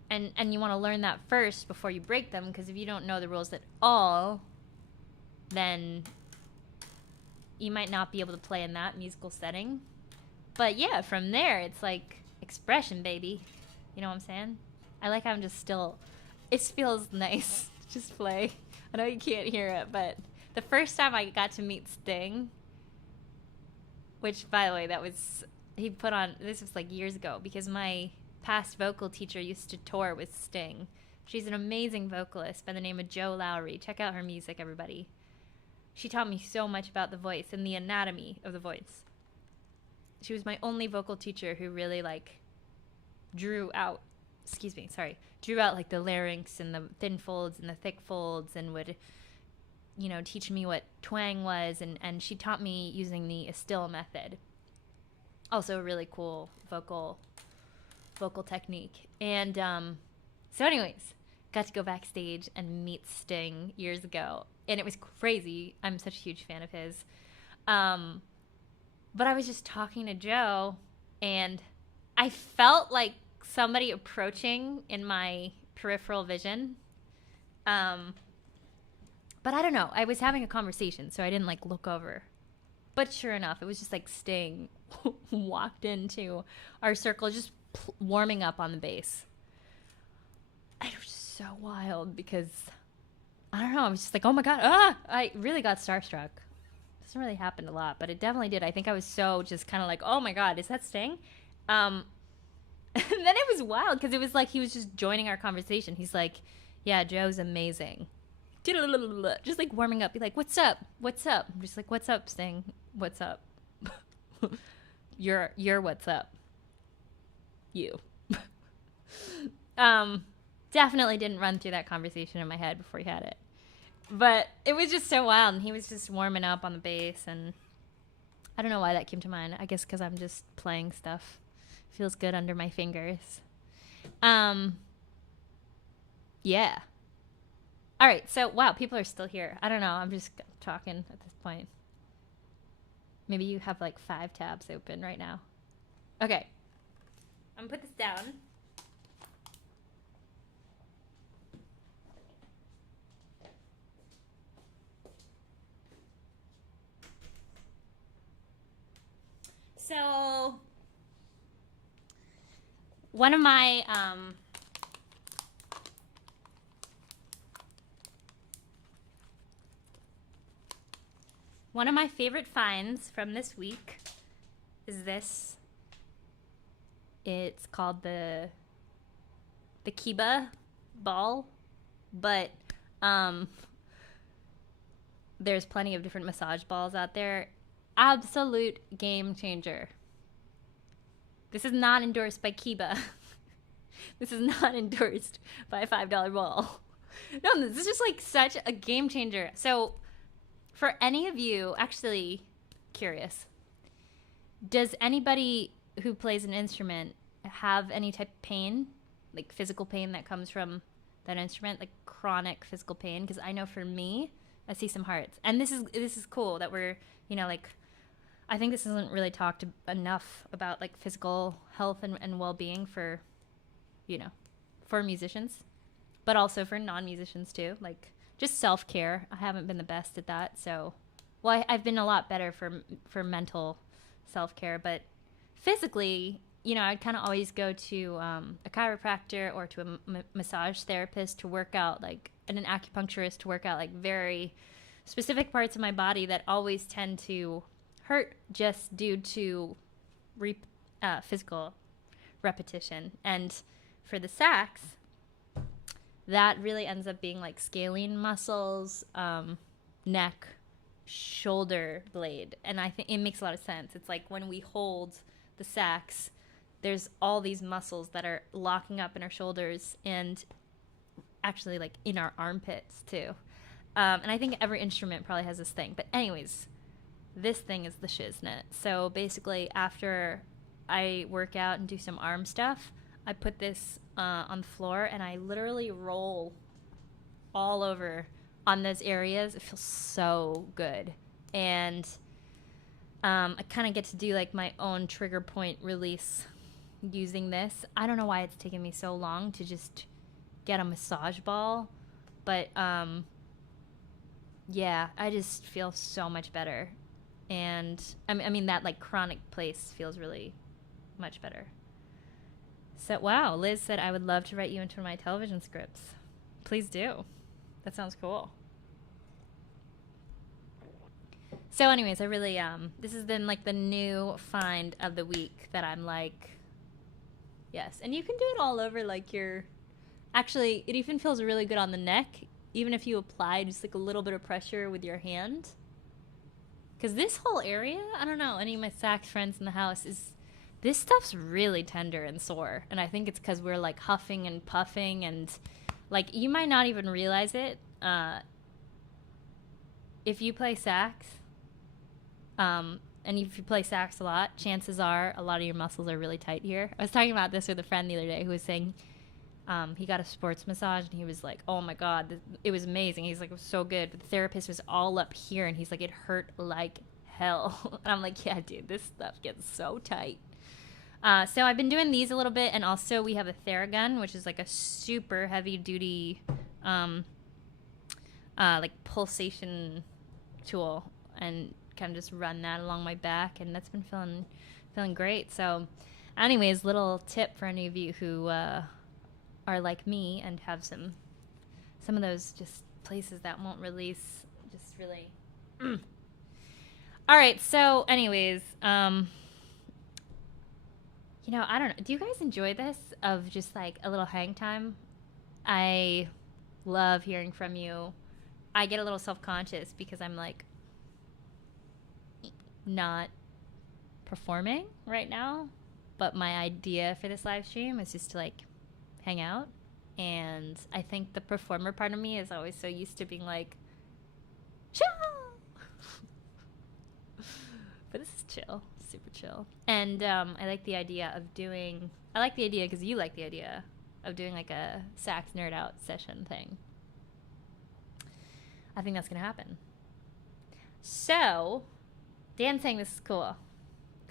And you want to learn that first before you break them, because if you don't know the rules at all, then you might not be able to play in that musical setting. But yeah, from there, it's like expression, baby. You know what I'm saying? I like how I'm just still, it feels nice to just play. I know you can't hear it, but the first time I got to meet Sting, which, by the way, he put on, this was like years ago, because my past vocal teacher used to tour with Sting. She's an amazing vocalist by the name of Jo Lowry. Check out her music, everybody. She taught me so much about the voice and the anatomy of the voice. She was my only vocal teacher who really, like, drew out, drew out like the larynx and the thin folds and the thick folds, and would, you know, teach me what twang was. And she taught me using the still method. Also a really cool vocal technique. And so anyways, got to go backstage and meet Sting years ago. And it was crazy. I'm such a huge fan of his. But I was just talking to Joe, and I felt like somebody approaching in my peripheral vision. But I don't know. I was having a conversation, so I didn't like look over. But sure enough, it was just like Sting walked into our circle, just warming up on the bass. And it was just so wild because, I don't know, I was just like, oh my God, I really got starstruck. Doesn't really happen a lot, but it definitely did. I think I was so just kind of like, oh my God, is that Sting? And then it was wild because it was like he was just joining our conversation. He's like, yeah, Joe's amazing. Just like warming up. Be like, what's up? What's up? I'm just like, what's up, Sting? What's up? You're what's up? You. Definitely didn't run through that conversation in my head before he had it. But it was just so wild, and he was just warming up on the bass, and I don't know why that came to mind. I guess because I'm just playing stuff. Feels good under my fingers. Yeah. All right, so, wow, people are still here. I don't know. I'm just talking at this point. Maybe you have, like, 5 tabs open right now. Okay. I'm going to put this down. So, one of my, favorite finds from this week is this. It's called the Kiba ball, but there's plenty of different massage balls out there. Absolute game changer. This is not endorsed by Kiba. This is not endorsed by a $5 ball. No, this is just like such a game changer. So for any of you, actually curious, does anybody who plays an instrument have any type of pain, like physical pain that comes from that instrument, like chronic physical pain? Because I know for me, I see some hearts. And this is cool that we're, you know, like, I think this isn't really talked enough about, like, physical health and well-being for, you know, for musicians, but also for non-musicians too. Like, just self-care. I haven't been the best at that, so, well, I've been a lot better for mental self-care, but physically, you know, I'd kind of always go to a chiropractor or to a massage therapist to work out, like, and an acupuncturist to work out, like, very specific parts of my body that always tend to hurt just due to physical repetition. And for the sax, that really ends up being like scalene muscles, neck, shoulder blade. And I think it makes a lot of sense. It's like when we hold the sax, there's all these muscles that are locking up in our shoulders and actually like in our armpits too. And I think every instrument probably has this thing. But anyways, this thing is the shiznit. So basically, after I work out and do some arm stuff, I put this on the floor, and I literally roll all over on those areas. It feels so good. And I kind of get to do, like, my own trigger point release using this. I don't know why it's taken me so long to just get a massage ball. But, yeah, I just feel so much better. And I mean that like chronic place feels really much better. So wow, Liz said I would love to write you into my television scripts. Please do. That sounds cool. So anyways, I really this has been like the new find of the week that I'm like, yes. And you can do it all over, like your, actually it even feels really good on the neck, even if you apply just like a little bit of pressure with your hand. Because this whole area, I don't know, any of my sax friends in the house, is This stuff's really tender and sore. And I think it's because we're like huffing and puffing and like you might not even realize it. If you play sax, and if you play sax a lot, chances are a lot of your muscles are really tight here. I was talking about this with a friend the other day who was saying he got a sports massage and he was like, oh my God, it was amazing. He's like, it was so good. But the therapist was all up here and he's like, it hurt like hell. And I'm like, yeah, dude, this stuff gets so tight. So I've been doing these a little bit, and also we have a Theragun, which is like a super heavy duty like pulsation tool, and kind of just run that along my back, and that's been feeling great. So anyways, little tip for any of you who are like me and have some of those just places that won't release, just really All right, so anyways, you know, I don't know, do you guys enjoy this of just like a little hang time? I love hearing from you. I get a little self-conscious because I'm like not performing right now, but my idea for this live stream is just to like hang out. And I think the performer part of me is always so used to being like, chill. But this is chill, super chill. And I like the idea because you like the idea of doing like a sax nerd out session thing. I think that's going to happen. So, Dan's saying this is cool.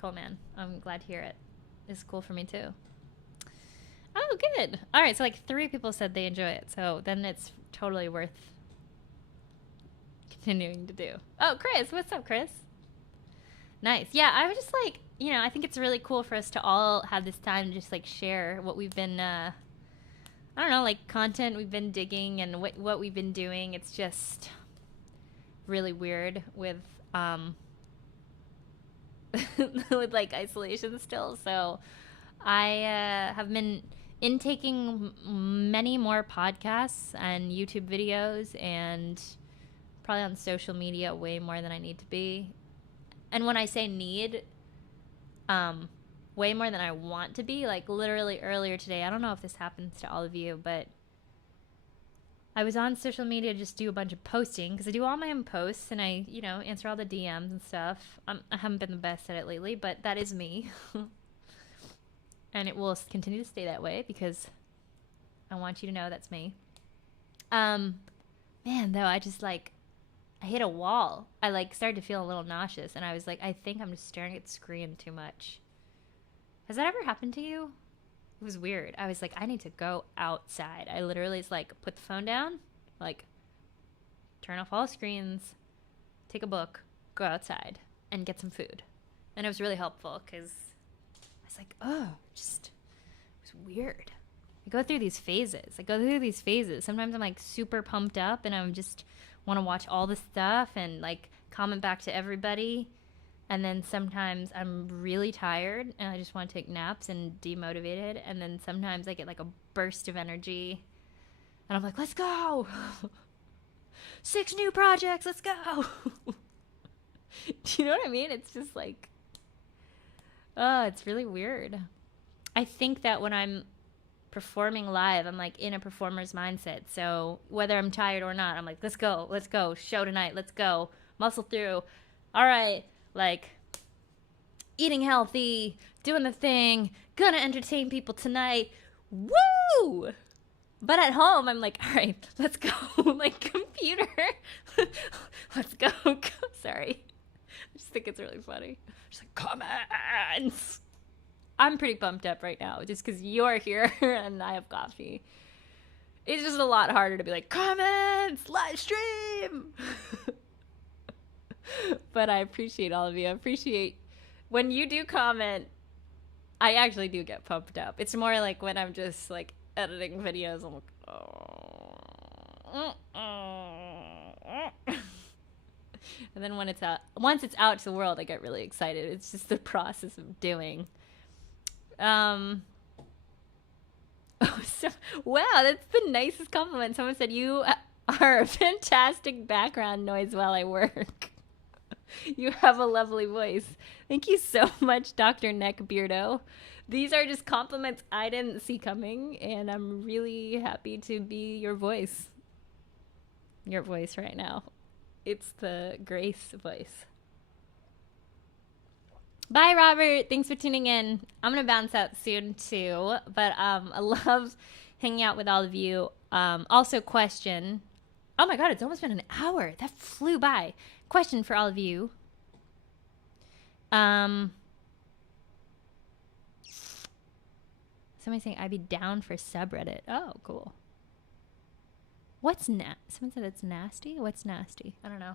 Cool, man. I'm glad to hear it. This is cool for me, too. Oh, good. All right, so like 3 people said they enjoy it. So then it's totally worth continuing to do. Oh, Chris. What's up, Chris? Nice. Yeah, I was just like, you know, I think it's really cool for us to all have this time to just like share what we've been, I don't know, like content we've been digging and what we've been doing. It's just really weird with with like isolation still. So I have been intaking many more podcasts and YouTube videos and probably on social media way more than I need to be. And when I say need, way more than I want to be. Like literally earlier today, I don't know if this happens to all of you, but I was on social media to just do a bunch of posting because I do all my own posts and I, you know, answer all the DMs and stuff. I haven't been the best at it lately, but that is me. And it will continue to stay that way because I want you to know that's me. Man, though, I just like, I hit a wall. I like started to feel a little nauseous and I was like, I think I'm just staring at the screen too much. Has that ever happened to you? It was weird. I was like, I need to go outside. I literally was like, put the phone down, like turn off all screens, take a book, go outside and get some food. And it was really helpful because I was like, oh, it was weird. I go through these phases. Sometimes I'm like super pumped up and I'm just want to watch all the stuff and like comment back to everybody. And then sometimes I'm really tired and I just want to take naps and demotivated. And then sometimes I get like a burst of energy and I'm like, let's go. 6 new projects. Let's go. Do you know what I mean? It's just like, oh, it's really weird. I think that when I'm performing live, I'm like in a performer's mindset. So whether I'm tired or not, I'm like, let's go. Show tonight. Let's go. Muscle through. All right. Like eating healthy, doing the thing, gonna entertain people tonight. Woo! But at home, I'm like, all right, let's go. Like computer. Let's go. Sorry. I just think it's really funny. Just like, comments. I'm pretty pumped up right now just because you're here and I have coffee. It's just a lot harder to be like, comments, live stream. But I appreciate all of you. I appreciate when you do comment. I actually do get pumped up. It's more like when I'm just like editing videos. I'm like, and then when it's out, once it's out to the world, I get really excited. It's just the process of doing. Wow, that's the nicest compliment. Someone said you are a fantastic background noise while I work. You have a lovely voice. Thank you so much, Dr. Neckbeardo. These are just compliments I didn't see coming, and I'm really happy to be your voice. Your voice right now. It's the Grace voice. Bye, Robert. Thanks for tuning in. I'm going to bounce out soon, too. But I love hanging out with all of you. Also, question. Oh, my God. It's almost been an hour. That flew by. Question for all of you. Somebody saying I'd be down for subreddit. Oh, cool. What's someone said it's nasty? What's nasty? I don't know.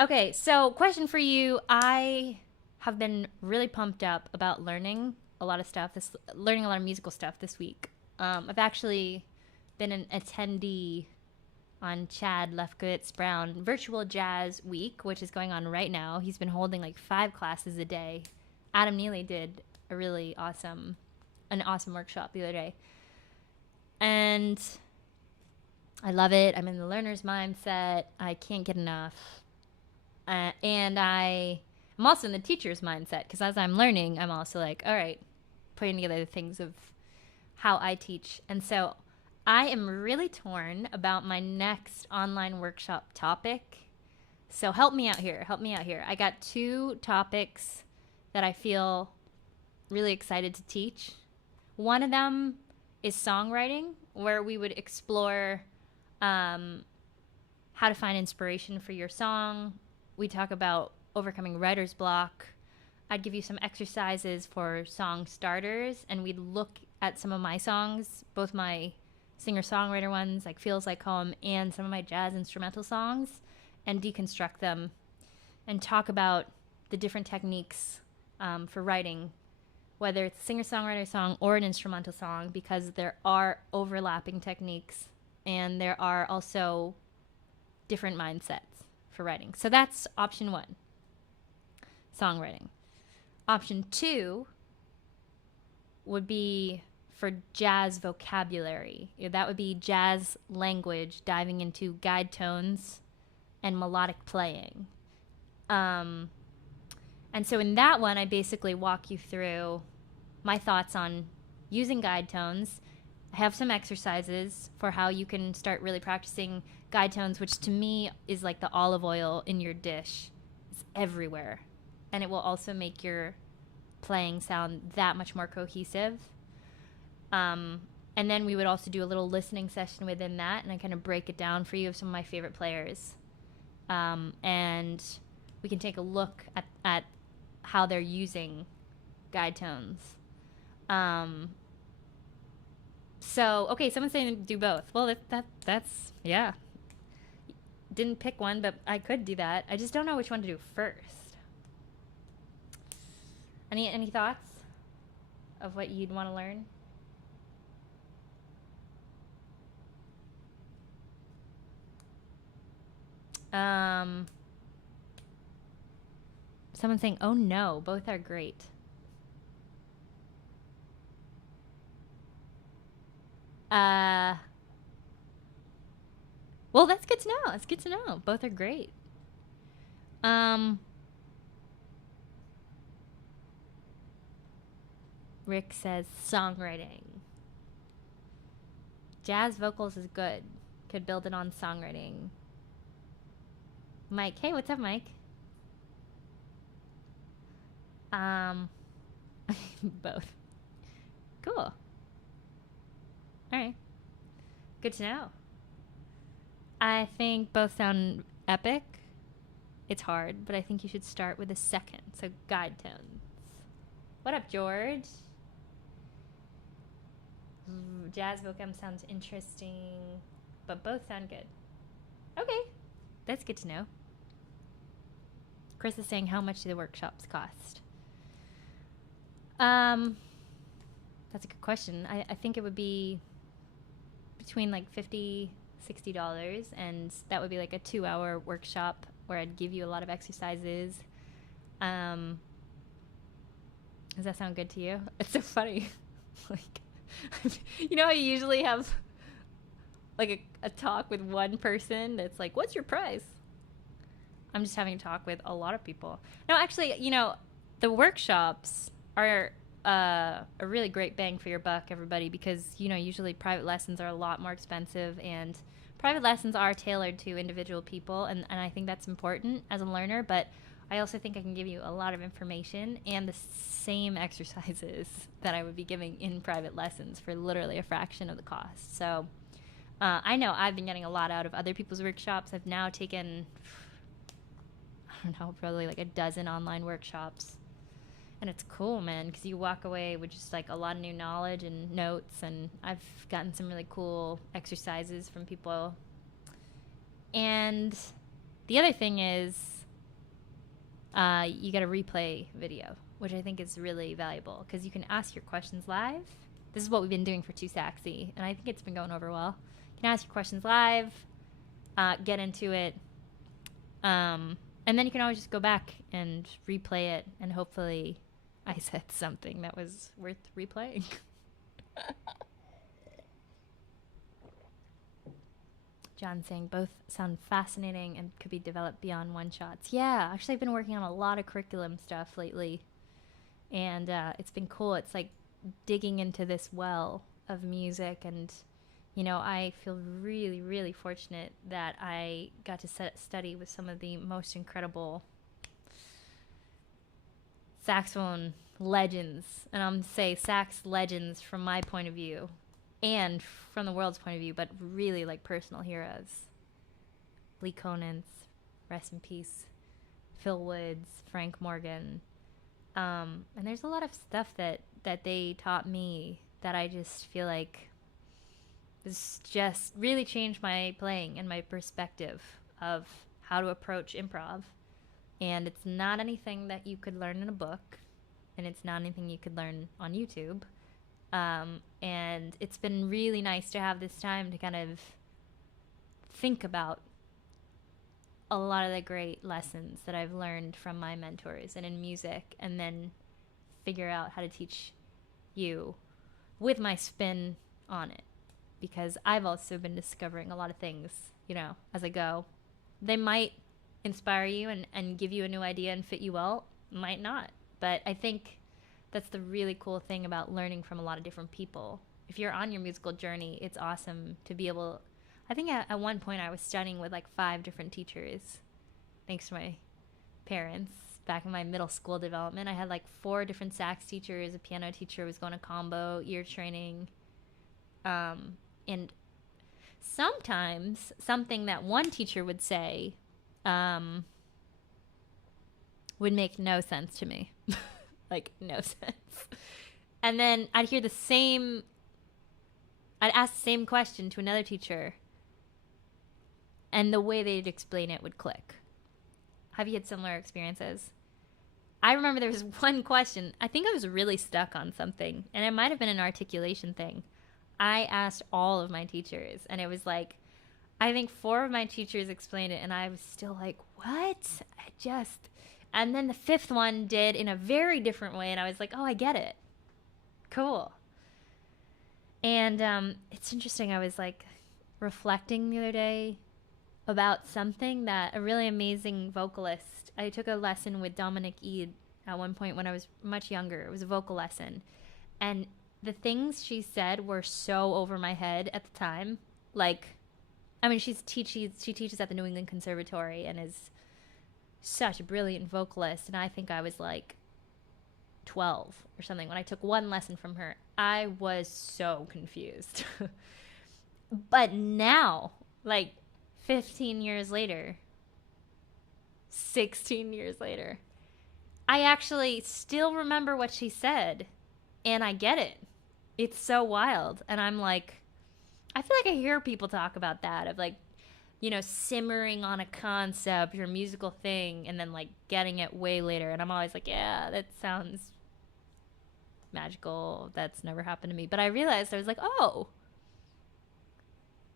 Okay, so question for you. I have been really pumped up about learning a lot of stuff, learning a lot of musical stuff this week. I've actually been an attendee on Chad Lefkowitz Brown Virtual Jazz Week, which is going on right now. He's been holding like 5 classes a day. Adam Neely did a really awesome workshop the other day. And I love it. I'm in the learner's mindset. I can't get enough. And I'm also in the teacher's mindset, because as I'm learning, I'm also like, all right, putting together the things of how I teach. And so I am really torn about my next online workshop topic. So help me out here. I got 2 topics that I feel really excited to teach. One of them is songwriting, where we would explore how to find inspiration for your song. We talk about overcoming writer's block. I'd give you some exercises for song starters, and we'd look at some of my songs, both my singer-songwriter ones, like Feels Like Home, and some of my jazz instrumental songs, and deconstruct them and talk about the different techniques for writing, whether it's a singer-songwriter song or an instrumental song, because there are overlapping techniques, and there are also different mindsets for writing. So that's option 1, songwriting. Option 2 would be for jazz vocabulary. That would be jazz language, diving into guide tones and melodic playing. And so in that one, I basically walk you through my thoughts on using guide tones. I have some exercises for how you can start really practicing guide tones, which to me is like the olive oil in your dish. It's everywhere. And it will also make your playing sound that much more cohesive. And then we would also do a little listening session within that, and I kind of break it down for you of some of my favorite players. And we can take a look at how they're using guide tones. So, okay, someone's saying do both. Well, that's, yeah. Didn't pick one, but I could do that. I just don't know which one to do first. Any thoughts of what you'd want to learn? Someone's saying, oh no, both are great. Well, that's good to know. It's good to know. Both are great. Rick says songwriting. Jazz vocals is good. Could build it on songwriting. Mike. Hey, what's up, Mike? Both. Cool. All right. Good to know. I think both sound epic. It's hard, but I think you should start with a second. So guide tones. What up, George? Jazz vocab sounds interesting, but both sound good. Okay. That's good to know. Chris is saying, how much do the workshops cost? That's a good question. I think it would be between like $50, $60, and that would be like a 2-hour workshop where I'd give you a lot of exercises. Does that sound good to you? It's so funny. Like, you know how you usually have like a talk with one person that's like, what's your price? I'm just having a talk with a lot of people. No, actually, the workshops are a really great bang for your buck, everybody, because, usually private lessons are a lot more expensive, and private lessons are tailored to individual people, and I think that's important as a learner, but I also think I can give you a lot of information and the same exercises that I would be giving in private lessons for literally a fraction of the cost. So I know I've been getting a lot out of other people's workshops. I've now taken, I don't know, probably like a dozen online workshops. And it's cool, man, because you walk away with just like a lot of new knowledge and notes. And I've gotten some really cool exercises from people. And the other thing is, you got a replay video, which I think is really valuable because you can ask your questions live. This is what we've been doing for 2 Saxy, and I think it's been going over well. You can ask your questions live, get into it, and then you can always just go back and replay it, and hopefully I said something that was worth replaying. John saying both sound fascinating and could be developed beyond one-shots. Yeah, actually I've been working on a lot of curriculum stuff lately, and it's been cool. It's like digging into this well of music, and I feel really, really fortunate that I got to study with some of the most incredible saxophone legends, and I'm going to say sax legends from my point of view and from the world's point of view, but really like personal heroes. Lee Conant's, rest in peace, Phil Woods, Frank Morgan, and there's a lot of stuff that they taught me that I just feel like this just really changed my playing and my perspective of how to approach improv. And it's not anything that you could learn in a book, and it's not anything you could learn on YouTube. And it's been really nice to have this time to kind of think about a lot of the great lessons that I've learned from my mentors and in music, and then figure out how to teach you with my spin on it, because I've also been discovering a lot of things, as I go. They might inspire you and give you a new idea and fit you well, might not, but I think that's the really cool thing about learning from a lot of different people. If you're on your musical journey, it's awesome to be able... I think at one point I was studying with like 5 different teachers, thanks to my parents. Back in my middle school development, I had like 4 different sax teachers, a piano teacher, was going to combo, ear training. And sometimes something that one teacher would say would make no sense to me. Like, no sense. And then I'd ask the same question to another teacher, and the way they'd explain it would click. Have you had similar experiences? I remember there was one question. I think I was really stuck on something, and it might have been an articulation thing. I asked all of my teachers, and it was like, I think 4 of my teachers explained it, and I was still like, what? And then the 5th one did in a very different way, and I was like, oh, I get it. Cool. And it's interesting. I was like reflecting the other day about something that a really amazing vocalist, I took a lesson with Dominic Eade at one point when I was much younger. It was a vocal lesson. And the things she said were so over my head at the time. Like, I mean, she teaches at the New England Conservatory and is such a brilliant vocalist, and I think I was like 12 or something when I took one lesson from her. I was so confused. But now, like 15 years later, 16 years later, I actually still remember what she said, and I get it. It's so wild. And I'm like, I feel like I hear people talk about that, of like, simmering on a concept or a musical thing and then like getting it way later. And I'm always like, yeah, that sounds magical. That's never happened to me. But I realized, I was like, oh,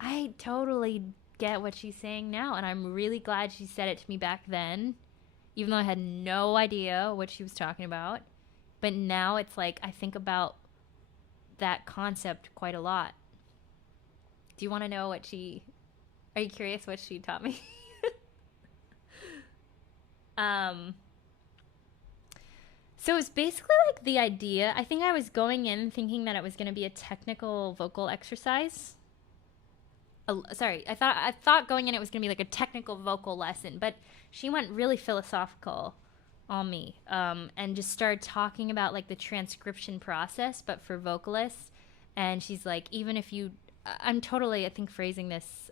I totally get what she's saying now. And I'm really glad she said it to me back then, even though I had no idea what she was talking about. But now it's like, I think about that concept quite a lot. Do you want to know what are you curious what she taught me? So it's basically like the idea. I think I was going in thinking that it was going to be a technical vocal exercise. Sorry, I thought going in it was going to be like a technical vocal lesson, but she went really philosophical on me, and just started talking about like the transcription process, but for vocalists. And she's like, even if you, I'm totally, I think, phrasing this,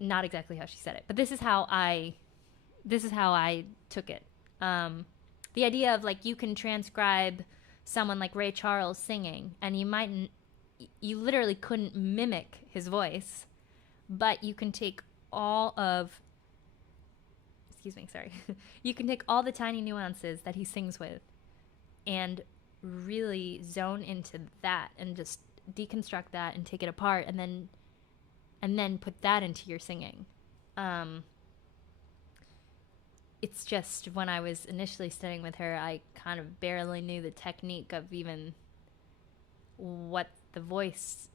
not exactly how she said it, but this is how I took it. The idea of like you can transcribe someone like Ray Charles singing, and you literally couldn't mimic his voice, but you can take all of, you can take all the tiny nuances that he sings with and really zone into that and just deconstruct that and take it apart and then put that into your singing. It's just when I was initially studying with her, I kind of barely knew the technique of even what the voice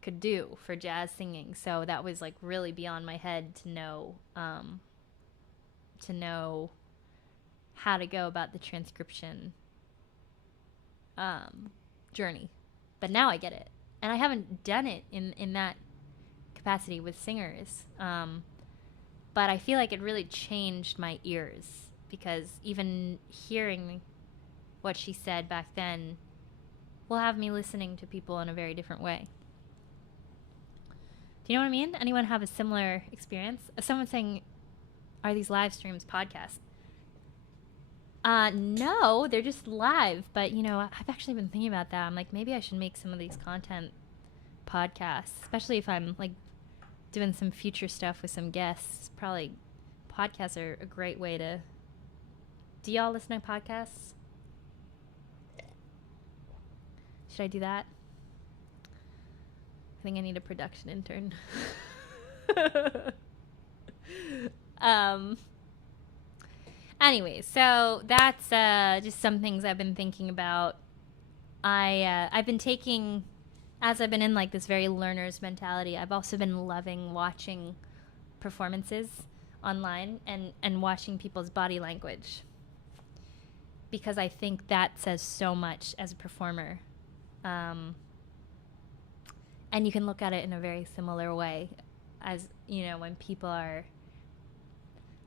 could do for jazz singing. So that was like really beyond my head to know how to go about the transcription journey. But now I get it. And I haven't done it in that capacity with singers. But I feel like it really changed my ears, because even hearing what she said back then will have me listening to people in a very different way. Do you know what I mean? Anyone have a similar experience? Someone saying, are these live streams podcasts? No, they're just live. But, I've actually been thinking about that. I'm like, maybe I should make some of these content podcasts, especially if I'm like doing some future stuff with some guests. Probably podcasts are a great way to... Do y'all listen to podcasts? Should I do that? I think I need a production intern. Anyway, so that's just some things I've been thinking about. I've been taking... As I've been in like this very learner's mentality, I've also been loving watching performances online and watching people's body language, because I think that says so much as a performer. And you can look at it in a very similar way as, when people are...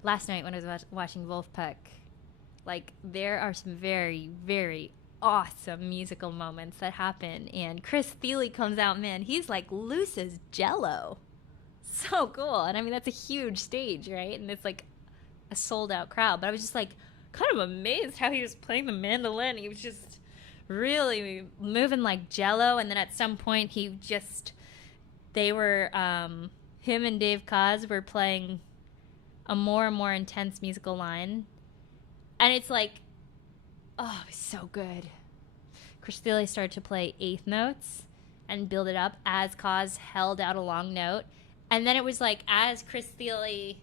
Last night when I was watching Vulfpeck, like there are some very, very awesome musical moments that happen, and Chris Thiele comes out, man, he's like loose as jello. So cool. And I mean, that's a huge stage, right? And it's like a sold out crowd, but I was just like kind of amazed how he was playing the mandolin. He was just really moving like jello. And then at some point him and Dave Koz were playing a more and more intense musical line, and it's like, oh, it's so good. Chris Thiele started to play eighth notes and build it up as Koz held out a long note. And then it was like, as Chris Thiele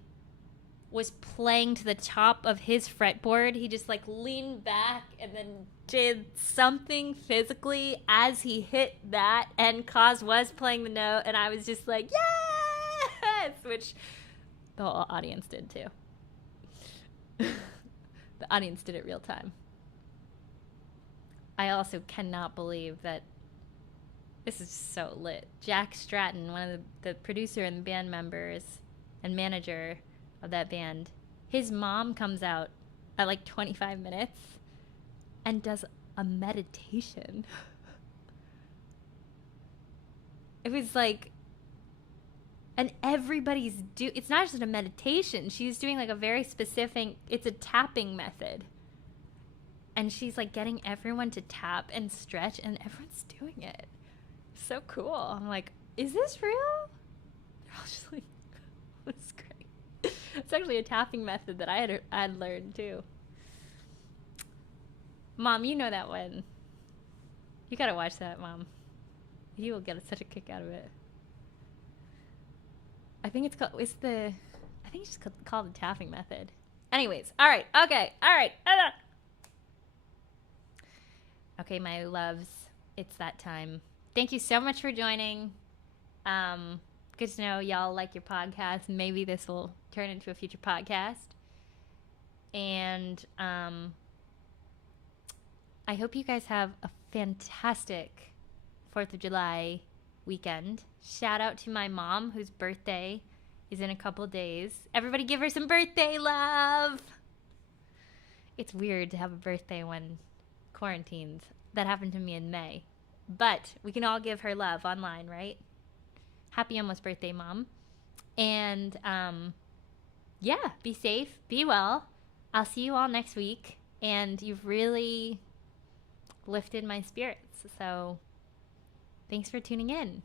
was playing to the top of his fretboard, he just like leaned back and then did something physically as he hit that, and Koz was playing the note, and I was just like, yes! Which the whole audience did too. The audience did it real time. I also cannot believe that this is so lit. Jack Stratton, one of the producer and band members and manager of that band, his mom comes out at like 25 minutes and does a meditation. It was like, and everybody's it's not just a meditation. She's doing like a very specific, it's a tapping method. And she's like getting everyone to tap and stretch, and everyone's doing it. So cool. I'm like, is this real? They're all just like, that's great. It's actually a tapping method that I had learned too. Mom, you know that one. You gotta watch that, Mom. You will get such a kick out of it. I think it's just called the tapping method. Anyways, all right, okay, all right. Okay, my loves, it's that time. Thank you so much for joining. Good to know y'all like your podcast. Maybe this will turn into a future podcast. And I hope you guys have a fantastic 4th of July weekend. Shout out to my mom, whose birthday is in a couple days. Everybody give her some birthday love. It's weird to have a birthday when quarantined. That happened to me in May. But we can all give her love online, right? Happy almost birthday, Mom. And yeah, be safe, be well. I'll see you all next week. And you've really lifted my spirits. So thanks for tuning in.